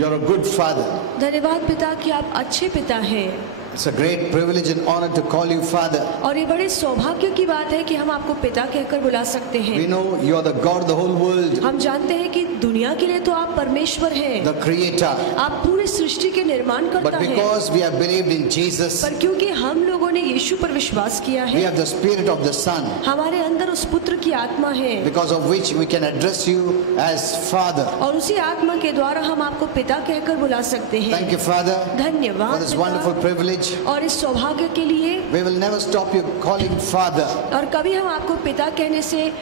You're a good father. धन्यवाद पिता कि आप अच्छे पिता हैं। It's a great privilege and honor to call you Father. और ये बड़े सौभाग्य की बात है कि हम आपको पिता कहकर बुला सकते हैं। We know you are the God of the whole world. हम जानते हैं कि दुनिया के लिए तो आप परमेश्वर हैं, The Creator. आप पूरी सृष्टि के निर्माण But करता हैं। because we have believed in Jesus, पर क्योंकि हम लोगों ने यीशु पर विश्वास किया we है, have the Spirit of the Son, हमारे अंदर उस पुत्र की आत्मा है, because of which we can address you as Father. और उसी आत्मा के द्वारा हम आपको पिता कहकर बुला सकते हैं। Thank you, Father, धन्यवाद for this पिता। wonderful privilege. और इस सौभाग्य के लिए We will never stop you calling Father, और कभी हम आपको पिता कहने से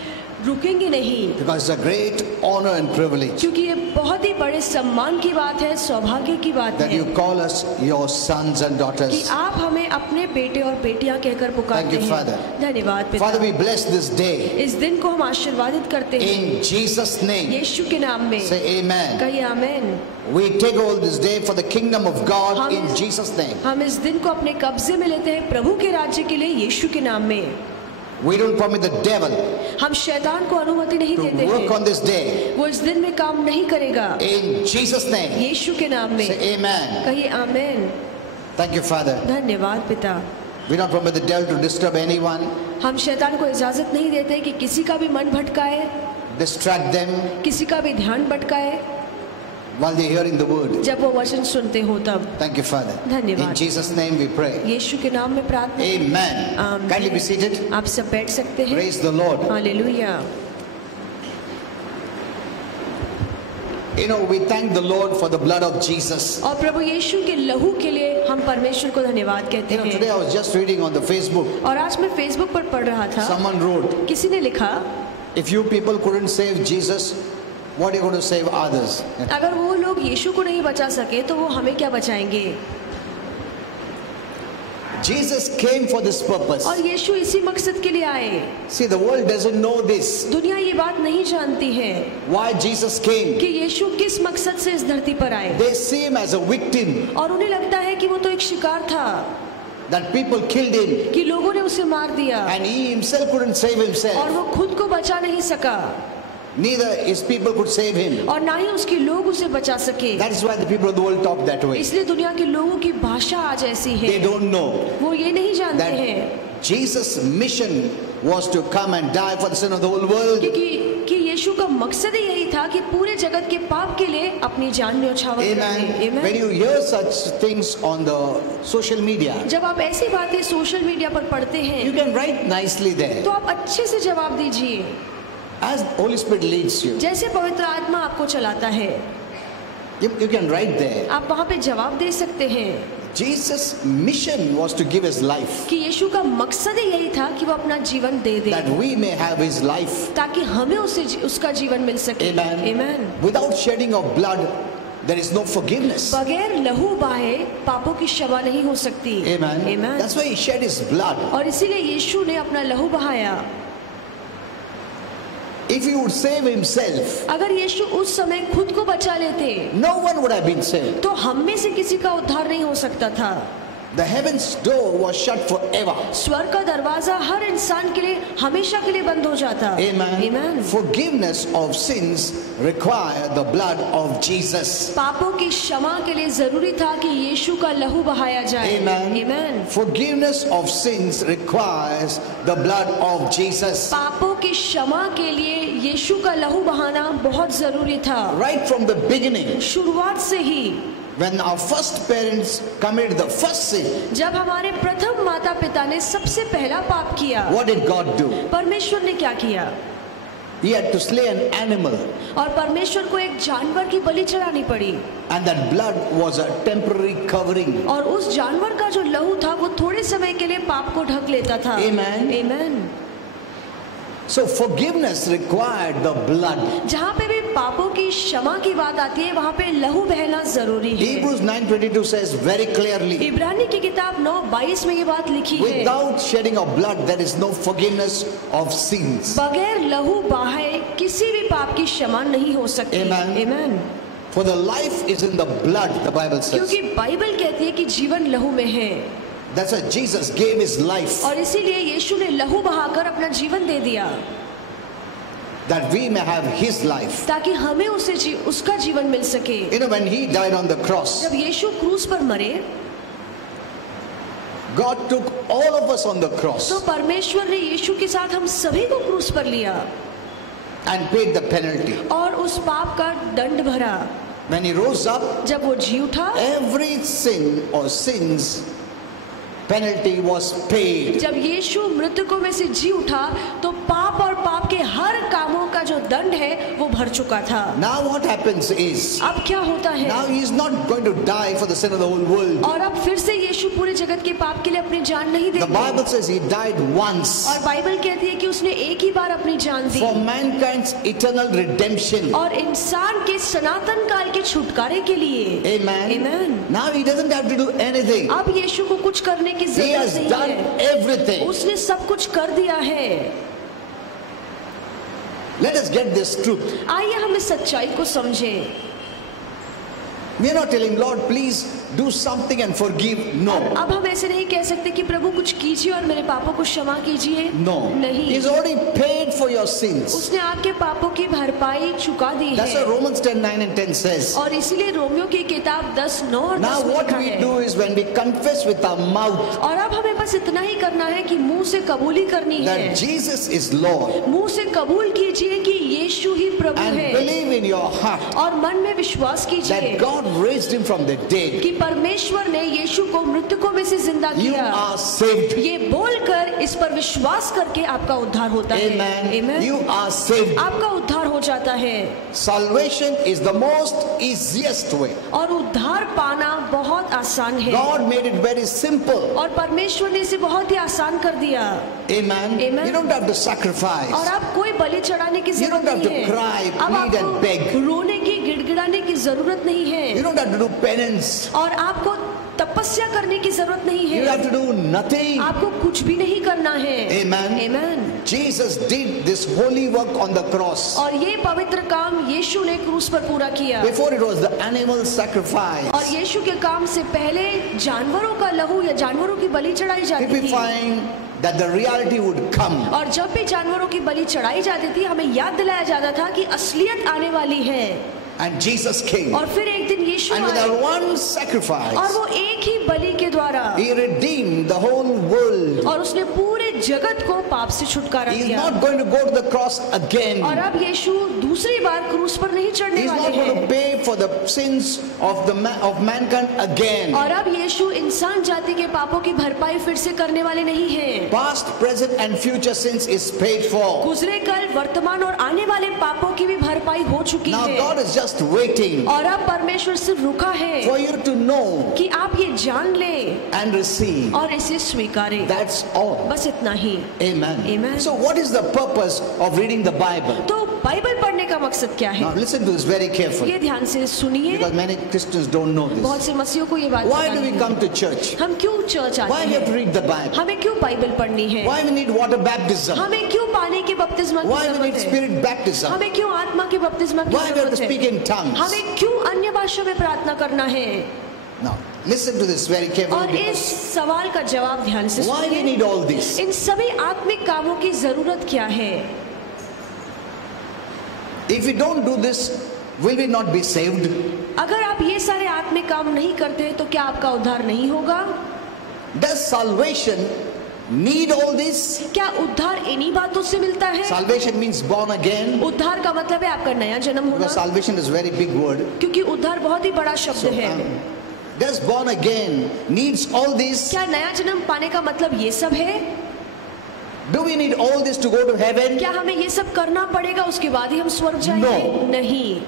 रुकेंगे नहीं, because it's a great honor and privilege क्योंकि ये बहुत ही बड़े सम्मान की बात है, सौभाग्य की बात that है you call us your sons and कि daughters. आप हमें अपने बेटे और बेटियां कहकर पुकारते Thank you, Father. हैं। धन्यवाद पिता। Father, we bless this day इस दिन को हम आशीर्वादित करते हैं in Jesus' name. यीशु के नाम में। Say amen. कहिए आमेन। We take hold this day for the kingdom of God in Jesus' name. हम इस दिन को अपने कब्जे में लेते हैं प्रभु के राज्य के लिए यीशु के नाम में। We don't permit the devil हम शैतान को अनुमति नहीं to देते work हैं, on this day. वो इस दिन में काम नहीं करेगा। In Jesus' name. यीशु के नाम में Say amen. कहिए आमेन। Thank you, Father. धन्यवाद पिता। We don't permit the devil to disturb anyone, हम शैतान को इजाजत नहीं देते कि किसी का भी मन भटकाए, distract them किसी का भी ध्यान भटकाए while they're hearing the word. जब वो वचन सुनते हो तब। Thank you, Father. धन्यवाद। In Jesus' name we pray. यीशु के नाम में प्रार्थना। Amen. आमीन। Kindly be seated. आप सब बैठ सकते हैं। Praise the Lord. Hallelujah. You know, we thank the Lord for the blood of Jesus. और प्रभु यीशु के लहू के लिए हम परमेश्वर को धन्यवाद कहते You know, today हैं। I was just reading on the Facebook. और आज मैं फेसबुक पर पढ़ रहा था, Someone wrote, किसी ने लिखा, if you people couldn't save Jesus, what are you going to save others? अगर वो लोग यीशु को नहीं बचा सके तो वो हमें क्या बचाएंगे। Jesus came for this purpose. और यीशु इसी मकसद के लिए आए। See, the world doesn't know this. दुनिया ये बात नहीं जानती है Why Jesus came. कि यीशु किस मकसद से इस धरती पर आए, They see him as a victim, और उन्हें लगता है कि वो तो एक शिकार था, that people killed him, कि लोगों ने उसे मार दिया and he himself couldn't save और himself. वो खुद को बचा नहीं सका, Neither his people could save him. और ना ही उसके लोग उसे बचा सके। That is why the people of the world talk that way. इसलिए दुनिया के लोगों की भाषा आज ऐसी है, They don't know वो ये नहीं जानते that हैं Jesus' mission was to come and die for the sin of the whole world. कि यीशु का मकसद ही यही था कि पूरे जगत के पाप के लिए अपनी जान न्यौछावर Amen. करें। When Amen। you hear such things on the social media, जब आप ऐसी बातें सोशल मीडिया पर पढ़ते you हैं can write nicely there तो आप अच्छे से जवाब दीजिए, as Holy Spirit leads you. जैसे पवित्र आत्मा आपको चलाता है, You can write there. आप वहाँ पे जवाब दे सकते हैं Jesus' mission was to give his life, कि यीशु का मकसद ही यही था कि वो अपना जीवन दे दे that we may have his life. ताकि हमें उसका जीवन मिल सके। Amen. Amen। Without shedding of blood, there is no forgiveness. बगैर लहू बहाए पापों की क्षमा नहीं हो सकती। Amen. Amen। That's why he shed his blood. और इसीलिए यीशु ने अपना लहू बहाया। If he would save himself, अगर यीशु उस समय खुद को बचा लेते no one would have been saved. तो हम में से किसी का उद्धार नहीं हो सकता था। The heaven's door was shut forever. स्वर्ग का दरवाजा हर इंसान के लिए हमेशा के लिए बंद हो जाता। Amen. Amen। Forgiveness of sins require the blood of Jesus. पापों की क्षमा के लिए जरूरी था कि यीशु का लहू बहाया जाए। Amen. Amen। Forgiveness of sins requires the blood of Jesus. पापों की क्षमा के लिए यीशु का लहू बहाना बहुत जरूरी था। Right from the beginning, शुरुआत से ही when our first parents committed the first sin, जब हमारे प्रथम माता पिता ने सबसे पहला पाप किया, what did God do? परमेश्वर ने क्या किया? He had to slay an animal, और परमेश्वर को एक जानवर की बलि चढ़ानी पड़ी, and that blood was a temporary covering. और उस जानवर का जो लहू था वो थोड़े समय के लिए पाप को ढक लेता था। Amen. Amen। So forgiveness required the blood. जहाँ पे भी पापों की क्षमा की बात आती है वहाँ पे लहू बहना जरूरी है। Hebrews 9:22 says very clearly, इब्रानी की किताब 9:22 में ये बात लिखी है, without shedding of blood there is no forgiveness of sins. बगैर लहू बहाए किसी भी पाप की क्षमा नहीं हो सकती। Amen. Amen। For the life is in the blood, the Bible says. क्योंकि बाइबल कहती है कि जीवन लहू में है, That's why Jesus gave his life. और इसीलिए यीशु ने लहू बहाकर अपना जीवन दे दिया। that we may have his life. ताकि हमें उसका जीवन मिल सके। You know, when he died on the cross, जब यीशु क्रूस पर मरे, God took all of us on the cross तो परमेश्वर ने यीशु के साथ हम सभी को क्रूस पर लिया and paid the penalty. और उस पाप का दंड भरा। When he rose up, जब वो जी उठा, every sin or sins penalty was paid. जब यीशु मृतकों में से जी उठा तो पाप और पाप के हर कामों का जो दंड है वो भर चुका था। Now what happens is, अब क्या होता है? now he is not going to die for the sin of the whole world. और अब फिर से यीशु पूरे जगत के पाप के लिए अपनी जान नहीं The देते। Bible says he died once और बाइबल कहती है कि उसने एक ही बार अपनी जान दी for mankind's eternal redemption. और इंसान के सनातन काल के छुटकारे के लिए। Amen. Amen. Now he doesn't have to do anything. अब यीशु को कुछ करने की He जरूरत has नहीं done है, everything. उसने सब कुछ कर दिया है। Let us get this truth. आइए हम इस सच्चाई को समझें। We are not telling Lord, please do something and forgive. No. अब हम ऐसे नहीं कह सकते कि प्रभु कुछ कीजिए और मेरे पापों को क्षमा कीजिए। No. नहीं। He's already paid for your sins. उसने आपके पापों की भरपाई चुका दी That's है। what Romans 10:9 and 10 says. और इसीलिए रोमियो की किताब 10:9 और 10 Now में what लिखा we है। do is when we confess with our mouth और अब हमें बस इतना ही करना है कि मुंह से कबूली करनी है। that Jesus is Lord मुंह से कबूल कीजिए कि यीशु ही प्रभु and है believe in your heart और मन में विश्वास कीजिए that God raised him from the dead. कि परमेश्वर ने यीशु को मृतकों में से जिंदा You किया। are saved. ये बोलकर इस पर विश्वास करके आपका उद्धार होता है। Amen. Amen. You are saved. आपका उद्धार हो जाता है Salvation is the most easiest way. और उद्धार पाना बहुत आसान है God made it very simple. और परमेश्वर ने इसे बहुत ही आसान कर दिया। Amen. Amen. You don't have to sacrifice. और आप कोई बलि चढ़ाने की You जरूरत don't have नहीं to है। cry, अब plead and beg. आपको रोने की गिड़गिड़ाने की जरूरत नहीं You है don't have to do penance. और आपको तपस्या करने की जरूरत नहीं You है। have to do nothing. आपको कुछ भी नहीं करना है। Amen. Amen. Jesus did this holy work on the cross. और ये पवित्र काम यीशु ने क्रूस पर पूरा किया। Before it was the animal sacrifice. और यीशु के काम से पहले जानवरों का लहू या जानवरों की बलि चढ़ाई जाती थी। Typifying that the reality would come. और जब भी जानवरों की बलि चढ़ाई जाती थी हमें याद दिलाया जाता था कि असलियत आने वाली है। And Jesus came. और फिर एक दिन यीशु And आए without one और sacrifice, वो एक ही बलि के द्वारा he redeemed the whole world. और उसने पूरे जगत को पाप से छुटकारा He is दिया। not going to go to the cross again. और अब यीशु दूसरी बार क्रूस पर नहीं चढ़ने He is वाले not going to हैं। pay for the sins of mankind again. और अब यीशु इंसान जाति के पापों की भरपाई फिर से करने वाले नहीं हैं। Past, present and future sins is paid for. गुजरे कल वर्तमान और आने वाले पापों की भी भरपाई हो चुकी Now है। God is just waiting और अब परमेश्वर सिर्फ रुका है for you to know कि आप ये जान लें and receive. और इसे स्वीकारें। That's all. बस इतना ही। Amen. Amen. So what is the purpose of reading the Bible? तो बाइबल पढ़ने का मकसद क्या है? Now listen to this very carefully, ये ध्यान से सुनिए। because many Christians don't know बहुत this. से मसीहों को ये बात Why पता do we नहीं come है। to church? हम क्यों चर्च आते Why we have to हैं? read the Bible? हमें क्यों बाइबल पढ़नी है? Why we need water baptism? हमें क्यों पानी के बपतिस्मा की Why we जरूरत need है? spirit baptism? हमें क्यों आत्मा के बपतिस्मा की Why we have to जरूरत speak है? in tongues? हमें क्यों अन्य भाषा में प्रार्थना करना है? Now listen to this very और carefully, इस because सवाल का जवाब ध्यान से why we सुनिए। need all this? इन सभी आत्मिक कामों की जरूरत क्या है? If we don't do this, will we not be saved? अगर आप ये सारे आत्मिक काम नहीं करते तो क्या आपका उद्धार नहीं होगा? Does salvation need all this? क्या उद्धार इन्हीं बातों से मिलता है? Salvation means born again, उद्धार का मतलब है आपका नया जन्म होना, because salvation is a very big word. क्योंकि उद्धार बहुत ही बड़ा शब्द So, है। does born again needs all this? क्या नया जन्म पाने का मतलब ये सब है? Do we need all this to go to heaven? क्या हमें ये सब करना पड़ेगा उसके बाद ही हम स्वर्ग जाएंगे? No. नहीं।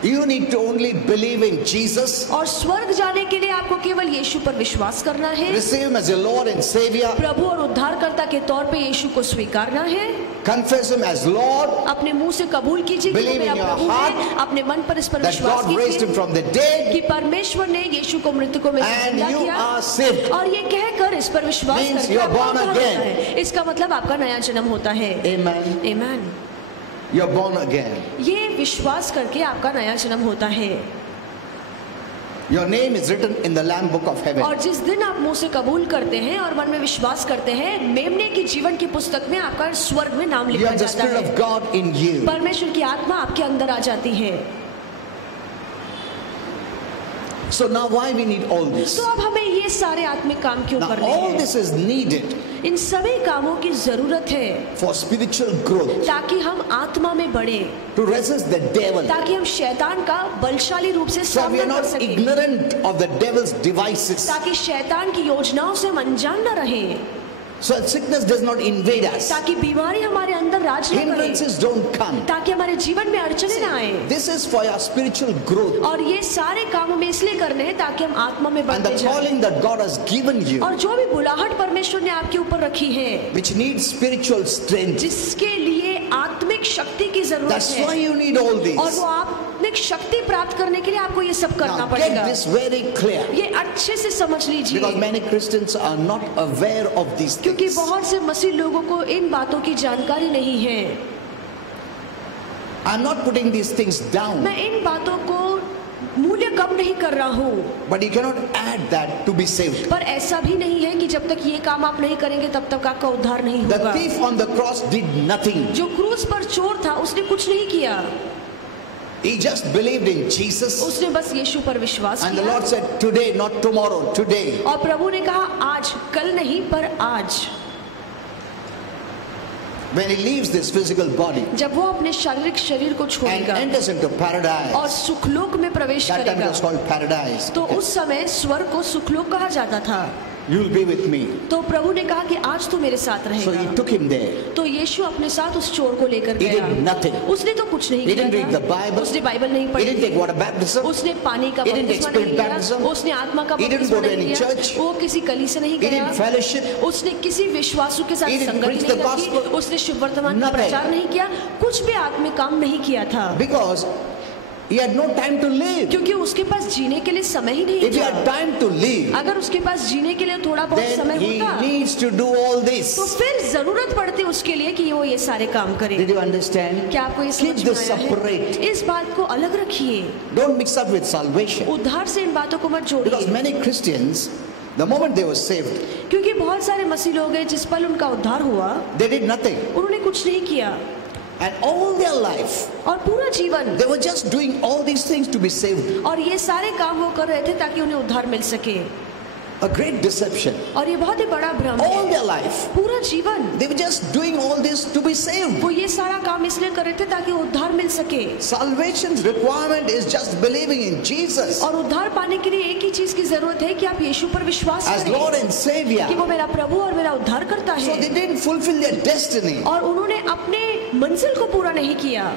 You need to only believe in Jesus, और स्वर्ग जाने के लिए आपको केवल यीशु पर विश्वास करना है, receive him as your Lord and Savior, प्रभु और उद्धारकर्ता के तौर पे यीशु को स्वीकारना है, confess him as Lord, अपने मुंह से कबूल कीजिए कि वो Believe in मेरा your प्रभु heart है, अपने मन पर इस पर that विश्वास God raised him कीजिए from the dead, कि परमेश्वर ने यीशु को मृतकों में से and जिंदा you किया are saved. और ये कहकर इस पर विश्वास Means करके you are आपका born उद्धार again. होता है। इसका मतलब आपका नया जन्म होता है। Amen. आमीन। You are born again. ये विश्वास करके आपका नया जन्म होता है। your name is written in the Lamb book of heaven. और जिस दिन आप मुंह से कबूल करते हैं और मन में विश्वास करते हैं, मेमने की जीवन की पुस्तक में आपका स्वर्ग में नाम You लिखा have the जाता Spirit है। of God in you. परमेश्वर की आत्मा आपके अंदर आ जाती है। So now why we need all this? तो अब हमें ये सारे आत्मिक काम क्यों Now करने all हैं? this is needed इन सभी कामों की जरूरत है for spiritual growth, ताकि हम आत्मा में बढ़े, to resist the devil. ताकि हम शैतान का बलशाली रूप से So we सामना are कर not सकें, ignorant of the devil's devices. ताकि शैतान की योजनाओं से हम अनजान न रहें, So sickness does not invade us. ताकि बीमारी हमारे अंदर राज न करे, Hindrances don't come. ताकि हमारे जीवन में अड़चने न आए। This is for your spiritual growth और ये सारे काम हमें इसलिए करने हैं ताकि हम आत्मा में and बढ़ते the जाएं। calling that God has given you, और जो भी बुलाहट परमेश्वर ने आपके ऊपर रखी है, which needs spiritual strength. जिसके लिए आत्मिक शक्ति की जरूरत That's why है, you need all और these. वो आत्मिक शक्ति प्राप्त करने के लिए आपको ये सब करना Now पड़ेगा। get this very clear, ये अच्छे से समझ लीजिए, because many Christians are not aware of these क्योंकि things. बहुत से मसीह लोगों को इन बातों की जानकारी नहीं है। I'm not putting these things down, मैं इन बातों को मूल्य कम नहीं कर रहा हूँ, but you cannot add that to be saved. पर ऐसा भी नहीं है कि जब तक ये काम आप नहीं करेंगे तब तक आपका उद्धार नहीं The होगा। thief on the cross did nothing. जो क्रूस पर चोर था उसने कुछ नहीं किया, He just believed in Jesus, उसने बस यीशु पर विश्वास and the किया। Lord said, today, not tomorrow, today. और प्रभु ने कहा आज, कल नहीं पर आज। When he leaves this physical body जब वो अपने शारीरिक शरीर को and छोड़ेगा enters into और paradise, सुखलोक में प्रवेश that time it करेगा, was called paradise. तो उस समय स्वर्ग को सुखलोक कहा जाता था। You will be with me. तो प्रभु ने कहा कि आज तो मेरे साथ So he रहेगा। took him there. तो यीशु अपने साथ उस चोर को लेकर He गया। did nothing. उसने तो कुछ नहीं He किया didn't read the था। Bible. उसने बाइबल नहीं He पढ़ी didn't take water baptism. उसने पानी का He didn't बपतिस्मा नहीं experience लिया, baptism. उसने आत्मा का He didn't बपतिस्मा go to नहीं any लिया, church. वो किसी कली से नहीं He गया, didn't fellowship. उसने किसी विश्वासु के He साथ didn't संगति preach नहीं the रखी, gospel. उसने शुभ वर्तमान का Nothing. प्रचार नहीं किया, कुछ भी आत्मिक काम नहीं किया था, Because he had no time to live. क्योंकि उसके पास जीने के लिए समय ही नहीं If he had था। time to live, अगर उसके पास जीने के लिए थोड़ा बहुत then समय he होता needs to do all तो this. फिर जरूरत पड़ती उसके लिए कि वो ये सारे काम करे। Did you understand? क्या आपको ये Keep समझ में this आया है? separate. इस बात को अलग रखिए, Don't mix up with salvation. उद्धार से इन बातों को मत Because जोड़िए, many Christians, the moment they were saved, क्योंकि बहुत सारे मसीह लोग हैं जिस पल उनका उद्धार हुआ they did nothing. उन्होंने कुछ नहीं किया, And all their life, और पूरा जीवन they were just doing all these things to be saved. और ये सारे काम वो कर रहे थे ताकि उन्हें उद्धार मिल सके। A great deception. और ये बहुत ही बड़ा भ्रम All है। their life, पूरा जीवन they were just doing all this to be saved. वो ये सारा काम इसलिए कर रहे थे ताकि उद्धार मिल सके, Salvation's requirement is just believing in Jesus और उद्धार पाने के लिए एक ही चीज की जरूरत है कि आप यीशु पर विश्वास as करें Lord and कि Savior. वो मेरा प्रभु और मेरा उद्धार करता So है। they didn't fulfill their destiny. और उन्होंने अपने मंजिल को पूरा नहीं किया,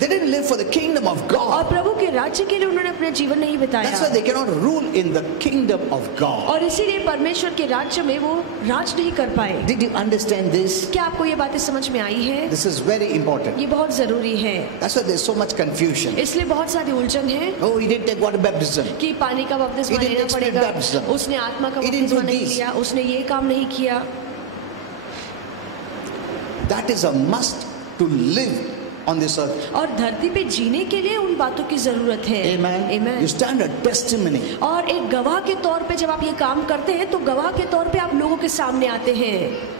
They didn't live for the kingdom of और God. प्रभु के राज्य के लिए उन्होंने अपना जीवन नहीं That's why बिताया, they cannot rule in the kingdom of God. और इसीलिए परमेश्वर के राज्य में वो राज नहीं कर पाए। Did you understand this? क्या आपको ये बातें समझ में आई है? This is very important. ये बहुत जरूरी है, That's why there's so much confusion. इसलिए बहुत सारी उलझन है Oh, he didn't take water baptism. कि पानी का बपतिस्मा He didn't लेना take spirit पड़ेगा, baptism. उसने आत्मा का He didn't बपतिस्मा do नहीं this. लिया, उसने ये काम नहीं किया। That is a must to live on this earth. और धरती पे जीने के लिए उन बातों की जरूरत है। Amen. Amen. You stand a testimony. और एक गवाह के तौर पे जब आप ये काम करते हैं तो गवाह के तौर पे आप लोगों के सामने आते हैं,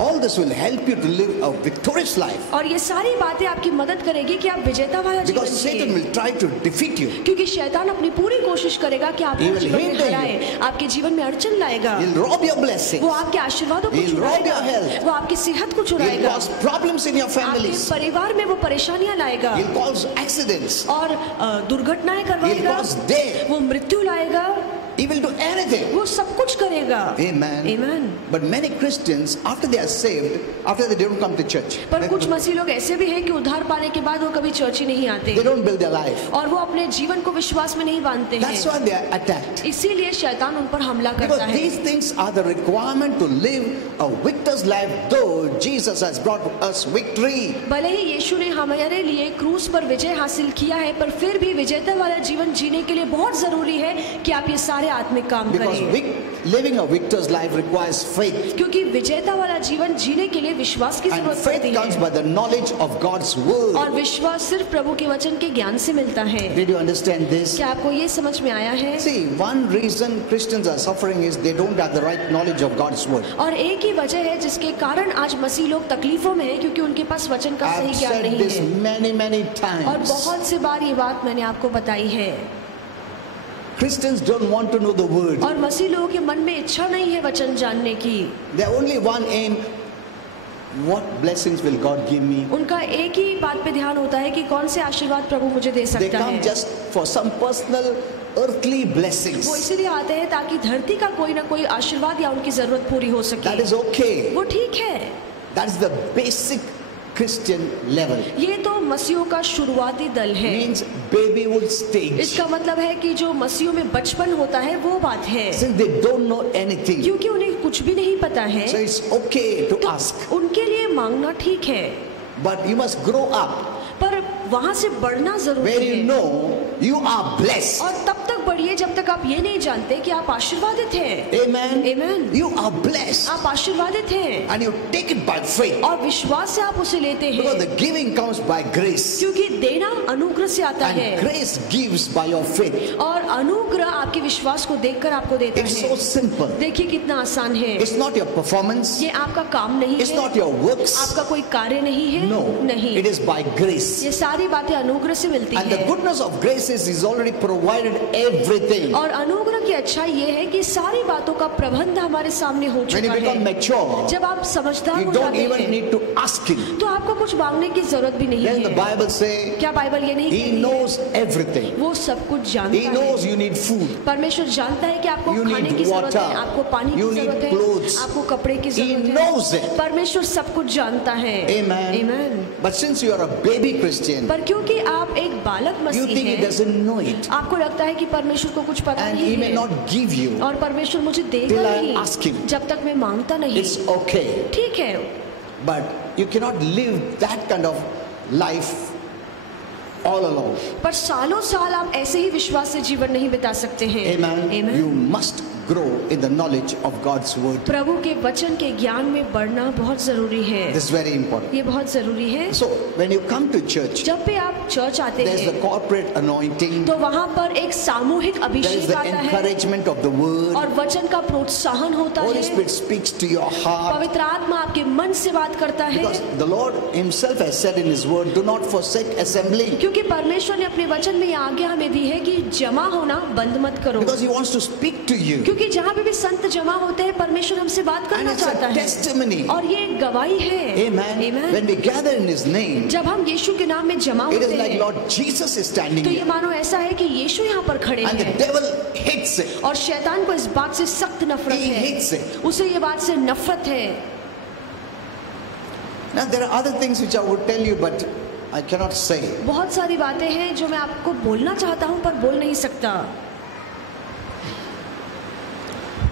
All this will help you to live a victorious life. और ये सारी बातें आपकी मदद करेगी कि आप विजेता वाला जीवन Because Satan जिए, will try to defeat you. क्योंकि शैतान अपनी पूरी कोशिश करेगा कि He आपके will जीवन में hinder you. हराए, आपके जीवन में अड़चन लाएगा, He'll rob your blessings. वो आपके आशीर्वादों को He'll rob चुराएगा, your health. वो आपकी सेहत को He'll चुराएगा, cause problems in your आपके families. परिवार में वो परेशानियां लाएगा, He'll cause accidents. और दुर्घटनाएं He'll करवाएगा, cause death. वो मृत्यु लाएगा, He will do anything. वो सब कुछ करेगा। Amen. Amen. But many Christians, after they are saved, after they don't come to church, पर कुछ मसीह लोग ऐसे भी हैं कि उद्धार पाने के बाद वो कभी चर्च ही नहीं आते, they don't build their life. और वो अपने जीवन को विश्वास में नहीं बांधते That's हैं, why they are attacked. इसीलिए शैतान उन पर हमला करता Because है। these things are the requirement to live a victor's life, though Jesus has brought us victory. भले ही यीशु ने हमारे लिए क्रूस पर विजय हासिल किया है, पर फिर भी विजेता वाला जीवन जीने के लिए बहुत जरूरी है कि आप ये सारे सारे आत्मिक काम Because करें, living a victor's life requires faith. क्योंकि विजेता वाला जीवन जीने के लिए विश्वास की And जरूरत faith पड़ती comes है, by the knowledge of God's word. और विश्वास सिर्फ प्रभु के वचन के ज्ञान से मिलता है। Did you understand this? क्या आपको ये समझ में आया है? See, one reason Christians are suffering is they don't have the right knowledge of God's word. और एक ही वजह है जिसके कारण आज मसीह लोग तकलीफों में हैं, क्योंकि उनके पास वचन का सही I've ज्ञान said नहीं this है। many और times. बहुत से बार ये बात मैंने आपको बताई है। Christians don't want to know the word. और मसीह लोगों के मन में इच्छा नहीं है वचन जानने की। Their only one aim, what blessings will God give me? उनका एक ही बात पे ध्यान होता है कि कौन से आशीर्वाद प्रभु मुझे दे They सकता come है। just for some personal earthly वो blessings. इसीलिए आते हैं ताकि धरती का कोई ना कोई आशीर्वाद या उनकी जरूरत पूरी हो That सके। is okay. वो ठीक है। That's the basic Christian level. ये तो मसीहों का शुरुआती दल है। Means babyhood stage. इसका मतलब है कि जो मसीहों में बचपन होता है वो बात है, Since they don't know anything, क्योंकि उन्हें कुछ भी नहीं पता है, so it's okay to तो ask. उनके लिए मांगना ठीक है, But you must grow up पर वहां से बढ़ना where जरूरी you है। know you are blessed. और तब तक बढ़िए जब तक आप ये नहीं जानते कि आप आशीर्वादित हैं। Amen. Amen. You are blessed. आप आशीर्वादित हैं And you take it by faith. और विश्वास से आप उसे लेते Because हैं, the giving comes by grace. क्योंकि देना अनुग्रह से आता And है grace gives by your faith. और अनुग्रह आपके विश्वास को देखकर आपको देता It's है। so simple. देखिए कितना आसान है। It's not your performance. ये आपका काम नहीं It's है, not your works. आपका कोई कार्य नहीं है, No. नहीं, It is by grace. ये सारी बातें अनुग्रह से मिलती And the है। goodness of grace is He's already provided everything. और अनुग्रह की अच्छाई ये है कि सारी बातों का प्रबंध हमारे सामने हो When you चुका become है। mature, जब आप समझदार you हो don't जाते even हैं need to ask Him. तो आपको कुछ मांगने की जरूरत भी नहीं Then the है। Bible say क्या बाइबल ये नहीं He कहती है? knows everything. वो सब कुछ जानता He knows है। you need food. परमेश्वर जानता है कि आपको You खाने need की जरूरत है, water. आपको पानी की You need जरूरत है, clothes. आपको कपड़े की He जरूरत knows है। it. परमेश्वर सब कुछ जानता है। Amen. Amen. But since you are a baby Christian, पर क्योंकि आप एक बालक you मसीह think He हैं, doesn't know it. आपको लगता है कि परमेश्वर को कुछ पता And नहीं He may है not give you. और परमेश्वर मुझे देगा Till I नहीं ask him. जब तक मैं मांगता नहीं। It's okay. ठीक है, But you cannot live that kind of life all alone. पर सालों साल आप ऐसे ही विश्वास से जीवन नहीं बिता सकते हैं। Amen. Amen. You must grow in the knowledge of God's word. प्रभु के वचन के ज्ञान में बढ़ना बहुत जरूरी है। This is very important. ये बहुत जरूरी है। So when you come to church, जब भी आप चर्च आते there's the हैं corporate anointing, तो वहाँ पर एक सामूहिक there is अभिषेक the आता है encouragement of the word. और वचन का प्रोत्साहन होता Holy है। Spirit speaks to your heart. पवित्र आत्मा आपके मन से बात करता है, Because the Lord Himself has said in His word, do not forsake assembling. क्योंकि परमेश्वर ने अपने वचन में ये आज्ञा हमें दी है कि जमा होना बंद मत करो। Because He wants to speak to you. क्योंकि जहाँ पे भी संत जमा होते हैं परमेश्वर हमसे बात And करना it's चाहता a है testimony. और ये एक गवाही है। Amen. Amen. When we gather in His name, जब हम यीशु के नाम में जमा it होते is like हैं Lord Jesus is standing तो ये here. मानो ऐसा है कि यीशु यहाँ पर खड़े And the हैं devil hates it. और शैतान को इस बात से सख्त नफरत He है, hates it. उसे ये बात से नफरत है। Now there are other things which I would tell you, but I cannot say. बहुत सारी बातें हैं जो मैं आपको बोलना चाहता हूँ पर बोल नहीं सकता।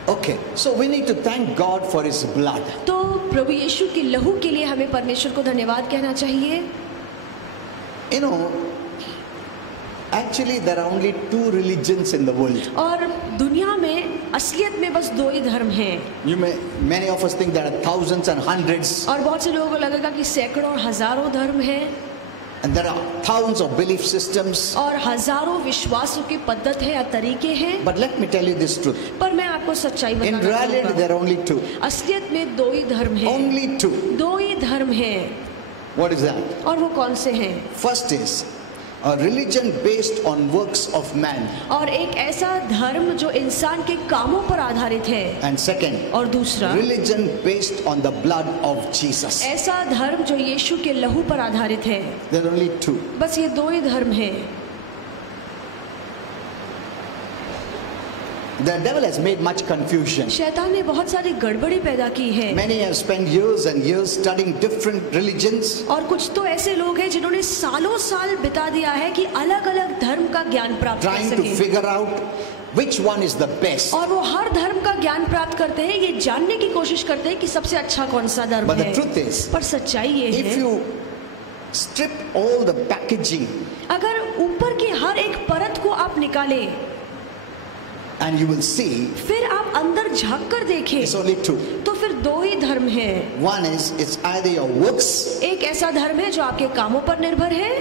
Okay, so we need to thank God for His blood. तो प्रभु यीशु के लहू के लिए हमें परमेश्वर को धन्यवाद कहना चाहिए। You know, actually there are only two religions in the world. और दुनिया में असलियत में बस दो ही धर्म हैं Many of us think there are thousands and hundreds, और बहुत से लोगों को लगेगा कि सैकड़ों और हजारों धर्म हैं and there are thousands of belief systems. और हजारों विश्वासों की पद्धत है या तरीके हैं। But let me tell you this truth. पर मैं आपको सच्चाई In बताना reality, चाहूंगा, there are only two. असलियत में दो ही धर्म हैं। Only two. दो ही धर्म हैं। What is that? और वो कौन से हैं? First is a religion based on works of man. और एक ऐसा धर्म जो इंसान के कामों पर आधारित है, And second, और दूसरा religion based on the blood of Jesus. ऐसा धर्म जो यीशु के लहू पर आधारित है। There are only two. बस ये दो ही धर्म हैं। The devil has made much confusion. शैतान ने बहुत सारी गड़बड़ी पैदा की है Many have spent years and years studying different religions, और कुछ तो ऐसे लोग हैं जिन्होंने सालों साल बिता दिया है कि अलग अलग धर्म का ज्ञान प्राप्त कर trying to सके figure out which one is the best. और वो हर धर्म का ज्ञान प्राप्त करते हैं, ये जानने की कोशिश करते हैं कि सबसे अच्छा कौन सा धर्म But the है। truth is, पर सच्चाई ये if है, you strip all the packaging अगर ऊपर की हर एक परत को आप निकालें and you will see फिर आप अंदर झांक कर देखें it's only two. तो फिर दो ही धर्म हैं। One is it's either your works एक ऐसा धर्म है जो आपके कामों पर निर्भर है,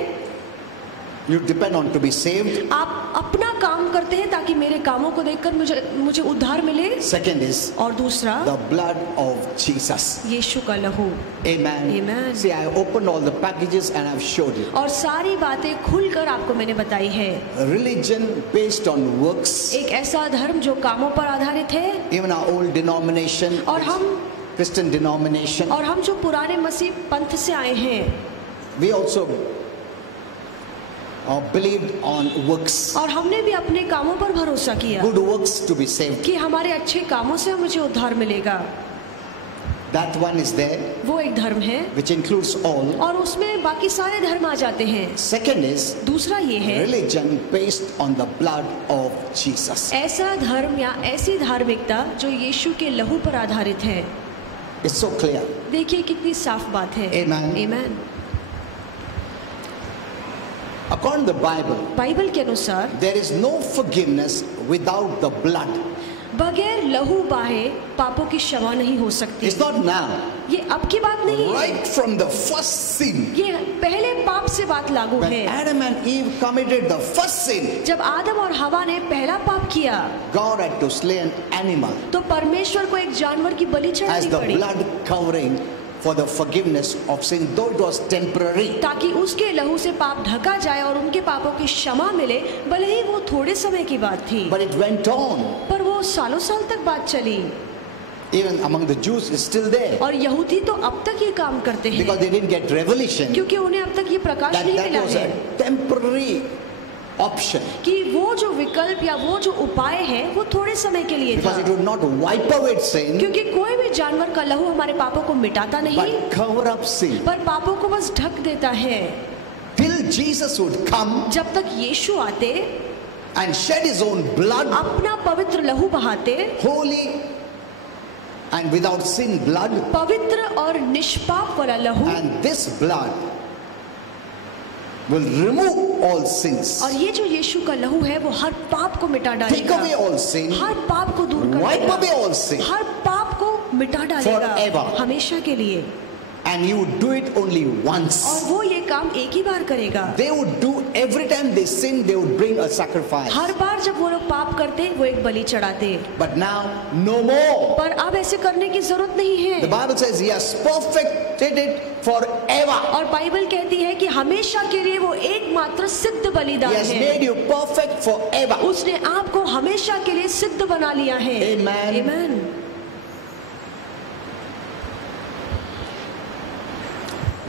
you depend on to be saved. आप अपना काम करते हैं ताकि मेरे कामों को देखकर मुझे उद्धार मिले। Second is और दूसरा the blood of Jesus. यीशु का लहू। Amen. Amen. See, I opened all the packages and I've showed you. और सारी बातें खुलकर आपको मैंने बताई है। Religion based on works. एक ऐसा धर्म जो कामों पर आधारित है। Even our old denomination, और हम Christian denomination, और हम जो पुराने मसीह पंथ से आए हैं, we also believed on works. और हमने भी अपने कामों पर भरोसा किया Good works to be saved. कि हमारे अच्छे कामों से मुझे उद्धार मिलेगा। That one is there, वो एक धर्म है which includes all. और उसमें बाकी सारे धर्म आ जाते हैं। Second is दूसरा ये है religion based on the blood of Jesus. ऐसा धर्म या ऐसी धार्मिकता जो यीशु के लहू पर आधारित है। It's so clear. देखिए कितनी साफ बात है। Amen. Amen. According to the Bible, Bible के अनुसार there is no forgiveness without the blood. बगैर लहू बहाए पापों की क्षमा नहीं हो सकती। It's not now. ये अब की बात नहीं है, Right from the first sin, ये पहले पाप से बात लागू when है। Adam and Eve committed the first sin, जब आदम और हवा ने पहला पाप किया God had to slay an animal तो परमेश्वर को एक जानवर की बलि as चढ़ानी the पड़ी blood covering for the forgiveness of sin, though it was temporary. ताकि उसके लहू से पाप ढका जाए और उनके पापों की क्षमा मिले, भले ही वो थोड़े समय की बात थी, But it went on. पर वो सालों साल तक बात चली। Even among the Jews, it's still there. और यहूदी तो अब तक ये काम करते हैं Because they didn't get revelation क्योंकि उन्हें अब तक ये प्रकाश that नहीं that मिला was है a temporary option. कि वो जो विकल्प या वो जो उपाय है वो थोड़े समय के लिए था, Because it would not wipe away sin, क्योंकि कोई भी जानवर का लहू हमारे पापों को मिटाता नहीं, but cover up sin. पर पापों को बस ढक देता है। Till Jesus would come जब तक यीशु आते, and shed his own blood, अपना पवित्र लहू बहाते, holy and without sin blood, पवित्र और निष्पाप वाला लहू, and this blood will remove all sins, और ये जो यीशु का लहू है वो हर पाप को मिटा take डालेगा, away all sin, हर पाप को दूर कर wipe देगा, away all sin, हर पाप को मिटा डालेगा Forever. हमेशा के लिए। and you would do it only once. और वो ये काम एक ही बार करेगा। They would do every time they sin, they would bring a sacrifice. हर बार जब वो लोग पाप करते वो एक बलि चढ़ाते, But now, no more. पर अब ऐसे करने की जरूरत नहीं The है। Bible says He has perfected it forever. और बाइबल कहती है कि हमेशा के लिए वो एकमात्र सिद्ध He बलिदान has है। made you perfect forever. उसने आपको हमेशा के लिए सिद्ध बना लिया है। Amen. Amen.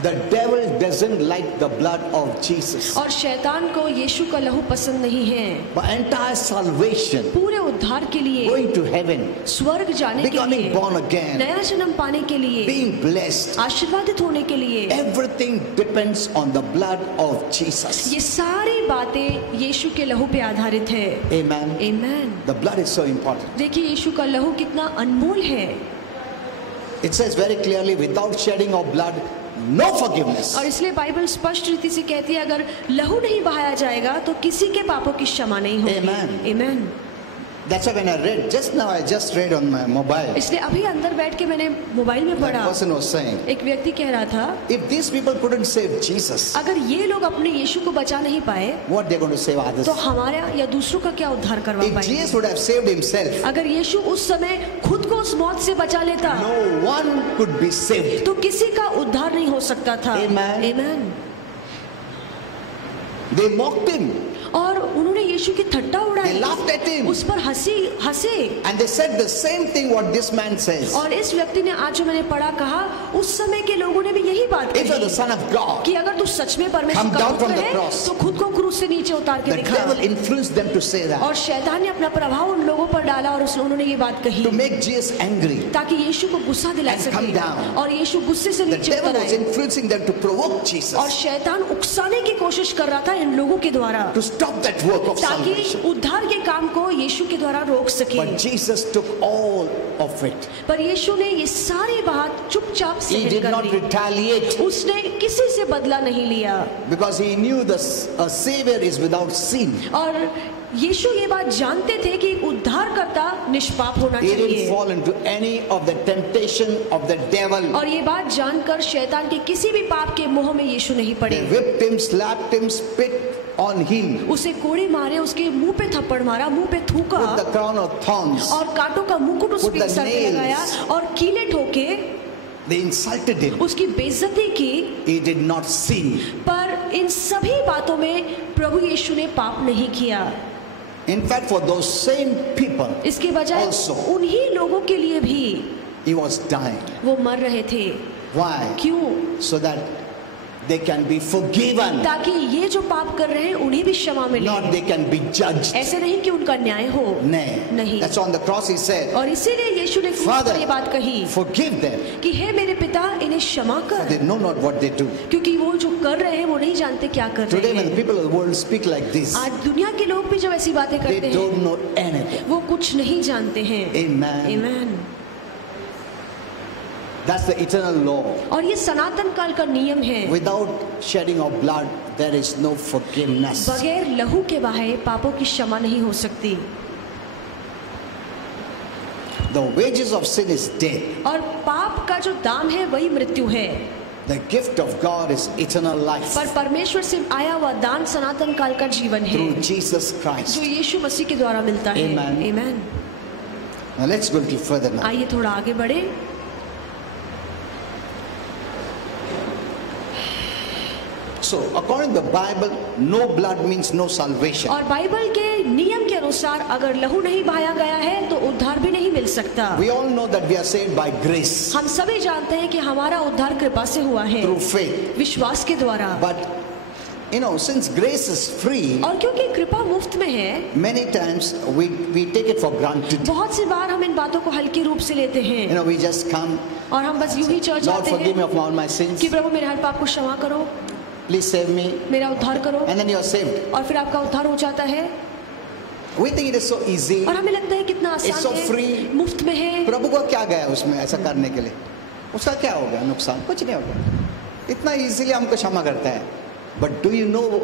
The devil doesn't like the blood of Jesus. और शैतान को यीशु का लहू पसंद नहीं है। But entire salvation, पूरे उद्धार के लिए, going to heaven, स्वर्ग जाने के becoming लिए, born again, नया जन्म पाने के लिए, being blessed, आशीर्वादित होने के लिए, everything depends on the blood of Jesus. ये सारी बातें यीशु के लहू पे आधारित है। Amen. Amen. The blood is so important. देखिए यीशु का लहू कितना अनमोल है। It says very clearly, without shedding of blood, no forgiveness. और इसलिए बाइबल स्पष्ट रीति से कहती है अगर लहू नहीं बहाया जाएगा तो किसी के पापों की क्षमा नहीं होगी। Amen. Amen. That's why when I read, just now I just read on my mobile, इसलिए अभी अंदर बैठ के मैंने मोबाइल में that पढ़ा, person was saying, एक व्यक्ति कह रहा था if these people couldn't save Jesus, अगर ये लोग अपने यीशु को बचा नहीं पाए what they're going to save others? तो हमारा या दूसरों का क्या उद्धार करवा If पाएंगे? Jesus would have saved himself, अगर यीशु उस समय खुद को उस मौत से बचा लेता no one could be saved. तो किसी का उद्धार नहीं हो सकता था। Amen. Amen. They mocked him. और उन्होंने यीशु की ठट्टा They उड़ाई, laughed at him. उस पर हंसे And they said the same thing what this man says. और इस व्यक्ति ने आज जो मैंने पढ़ा कहा उस समय के लोगों ने भी यही बात If you're the कही Son of God, कि अगर तू सच में परमेश्वर Come का down from पुत्र the है cross. तो खुद को क्रूस से नीचे उतार के the दिखा। devil influenced them to say that. और शैतान ने अपना प्रभाव उन लोगों पर डाला और उन्होंने ये बात कही To make Jesus angry. ताकि यीशु को गुस्सा दिला And come सके down. और यीशु गुस्से से The नीचे devil उतर was आए। influencing them to provoke Jesus, और शैतान उकसाने की कोशिश कर रहा था इन लोगों के द्वारा to stop that work of ताकि salvation. उद्धार के काम को यीशु के द्वारा रोक सके। But Jesus took all of it. पर यीशु ने ये सारी बात चुपचाप He सहन did कर not ली। retaliate उसने किसी से बदला नहीं लिया because he knew a Savior is without sin. और यीशु ये बात जानते थे कि उद्धारकर्ता निष्पाप होना He didn't चाहिए, fall into any of the temptation of the devil. और ये बात जानकर शैतान के किसी भी पाप के मोह में यीशु नहीं They पड़े। whipped him, slapped him, spit on him उसे कोड़े मारे, उसके मुंह पे थप्पड़ मारा, मुंह पे थूका with the crown of thorns. और कांटों का मुकुट उस Put पे the सर पे nails. लगाया और कीले ठोके, They insulted him. उसकी बेइज्जती की। He did not sin. पर इन सभी बातों में प्रभु यीशु ने पाप नहीं किया। In fact, for those same people, इसके बजाय Also. उन्हीं लोगों के लिए भी he was dying. वो मर रहे थे। Why? क्यों? So that they can be forgiven, ताकि ये जो पाप कर रहे हैं उन्हें भी क्षमा मिले, not they can be judged. ऐसे नहीं कि उनका न्याय हो। Nay. नहीं। That's on the cross he said, और इसीलिए यीशु ने क्रूस Father, पर ये बात कही forgive them. कि हे मेरे पिता, इन्हें क्षमा कर, They know not what they do. क्योंकि वो जो कर रहे हैं वो नहीं जानते क्या कर Today, रहे when the हैं। people of the world speak like this, आज दुनिया के लोग भी जब ऐसी बातें they करते don't हैं, know anything. वो कुछ नहीं जानते हैं। Amen. आमीन। That's the eternal law. और ये सनातन काल का नियम है, Without shedding of blood, there is no forgiveness. बगैर लहू के बहाए पापों की क्षमा नहीं हो सकती। The wages of sin is death. और पाप का जो दाम है वही मृत्यु है, The gift of God is eternal life पर परमेश्वर से आया हुआ दान सनातन काल का जीवन है, through Jesus Christ. जो यीशु मसीह के द्वारा मिलता है। Amen. आमीन। Now let's go a little further now. आइए थोड़ा आगे बढ़े। So, according to the Bible, no blood means no salvation. और बाइबल के नियम के अनुसार अगर लहू नहीं बहाया गया है तो उद्धार भी नहीं मिल सकता। We all know that we are saved by grace हम सभी जानते हैं कि हमारा उद्धार कृपा से हुआ है, through faith. विश्वास के द्वारा। But you know, since grace is free, और क्योंकि कृपा मुफ्त में है, many times we take it for granted. बहुत सी बार हम इन बातों को हल्के रूप से लेते हैं You know, we just come, और हम बस यूं ही चर्च Lord, आते forgive me हैं of all my sins. कि प्रभु मेरे हर पाप को क्षमा करो, Please save me, मेरा उद्धार करो, and then you are saved. और फिर आपका उद्धार हो जाता है। We think it is so easy. और हमें लगता है कितना It's so आसान free. है, मुफ्त में है। प्रभु को क्या गया उसमें ऐसा करने के लिए? उसका क्या हो गया नुकसान? कुछ नहीं हो गया। इतना इजीली हमको क्षमा करता है। But do you know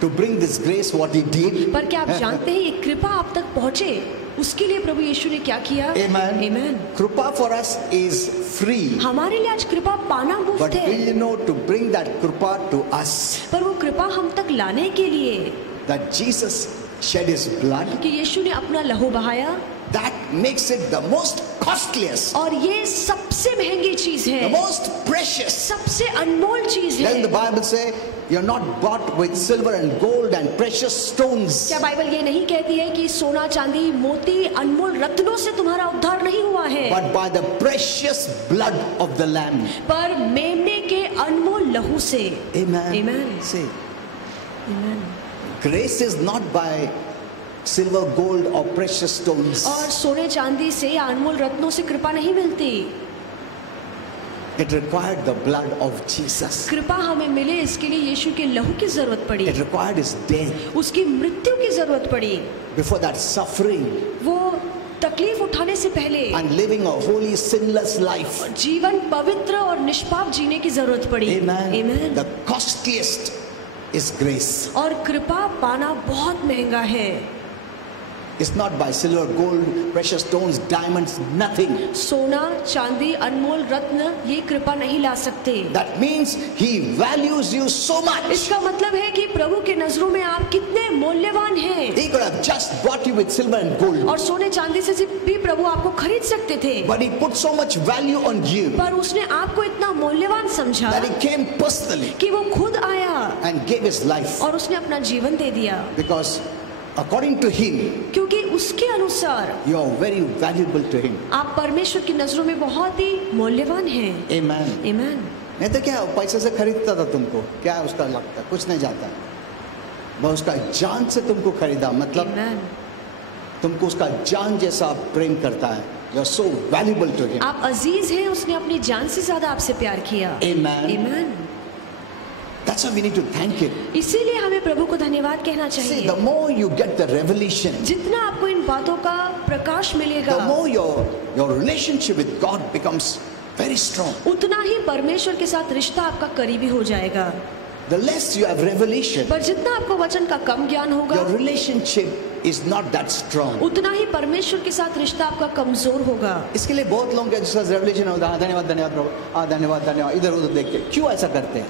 to bring this grace what he did? पर क्या आप जानते हैं ये कृपा आप तक पहुंचे, उसके लिए प्रभु यीशु ने क्या किया? Amen. आमीन। Krupa for us is free. हमारे लिए आज कृपा पाना मुफ्त But do है, you know to bring that krupa to us? पर वो कृपा हम तक लाने के लिए That Jesus shed his blood, कि यीशु ने अपना लहू बहाया, that makes it the most costliest, और ये सबसे महंगी चीज the है, most precious. सबसे अनमोल चीज Doesn't the है। Bible say you're not bought with silver and gold and precious stones? क्या बाइबल ये नहीं कहती है कि सोना चांदी मोती अनमोल रत्नों से तुम्हारा उद्धार नहीं हुआ है, But by the precious blood of the Lamb. पर मेमने के अनमोल लहू से। Amen. Amen. See, आमीन। grace is not by silver, gold or precious stones. और सोने चांदी से या अनमोल रत्नों से कृपा नहीं मिलती, It required the blood of Jesus. कृपा हमें मिले इसके लिए यीशु के लहू की जरूरत पड़ी, It required his death. उसकी मृत्यु की जरूरत पड़ी, Before that suffering वो तकलीफ उठाने से पहले and living a holy sinless life. जीवन पवित्र और निष्पाप जीने की जरूरत पड़ी। Amen. आमीन। The costliest is grace. और कृपा पाना बहुत महंगा है, It's not by silver, gold, precious stones, diamonds, nothing. सोना चांदी अनमोल रत्न ये कृपा नहीं ला सकते। That means he values you so much. इसका मतलब है कि प्रभु के नजरों में आप कितने मूल्यवान हैं। He could have just bought you with silver and gold. और सोने चांदी से भी प्रभु आपको खरीद सकते थे, But he put so much value on you पर उसने आपको इतना मूल्यवान समझा that he came personally कि वो खुद आया and gave his life. और उसने अपना जीवन दे दिया, Because according to him, क्योंकि उसके अनुसार you are very valuable to him. आप परमेश्वर की नजरों में बहुत ही मूल्यवान हैं। Amen. आमीन। नहीं तो क्या पैसे से खरीदता था तुमको, क्या उसका लगता, कुछ नहीं जाता, वह उसका जान से तुमको खरीदा, मतलब आमीन। तुमको उसका जान जैसा प्रेम करता है. You are so valuable to him. आप अजीज हैं, उसने अपनी जान से ज्यादा आपसे प्यार किया। Amen. आमीन। That's why we need to thank him. इसीलिए हमें प्रभु को धन्यवाद कहना See, चाहिए। the more you get the revelation, जितना आपको इन बातों का प्रकाश मिलेगा, the more your relationship with God becomes very strong. उतना ही परमेश्वर के साथ रिश्ता आपका करीबी हो जाएगा। the less you have revelation, पर जितना आपको वचन का कम ज्ञान होगा, your relationship is not that strong. उतना ही परमेश्वर के साथ रिश्ता आपका कमजोर होगा। इसके लिए बहुत लोग हैं जिसका रेवलेशन होता है, धन्यवाद धन्यवाद प्रभु, धन्यवाद धन्यवाद, इधर उधर देख के क्यों ऐसा करते हैं?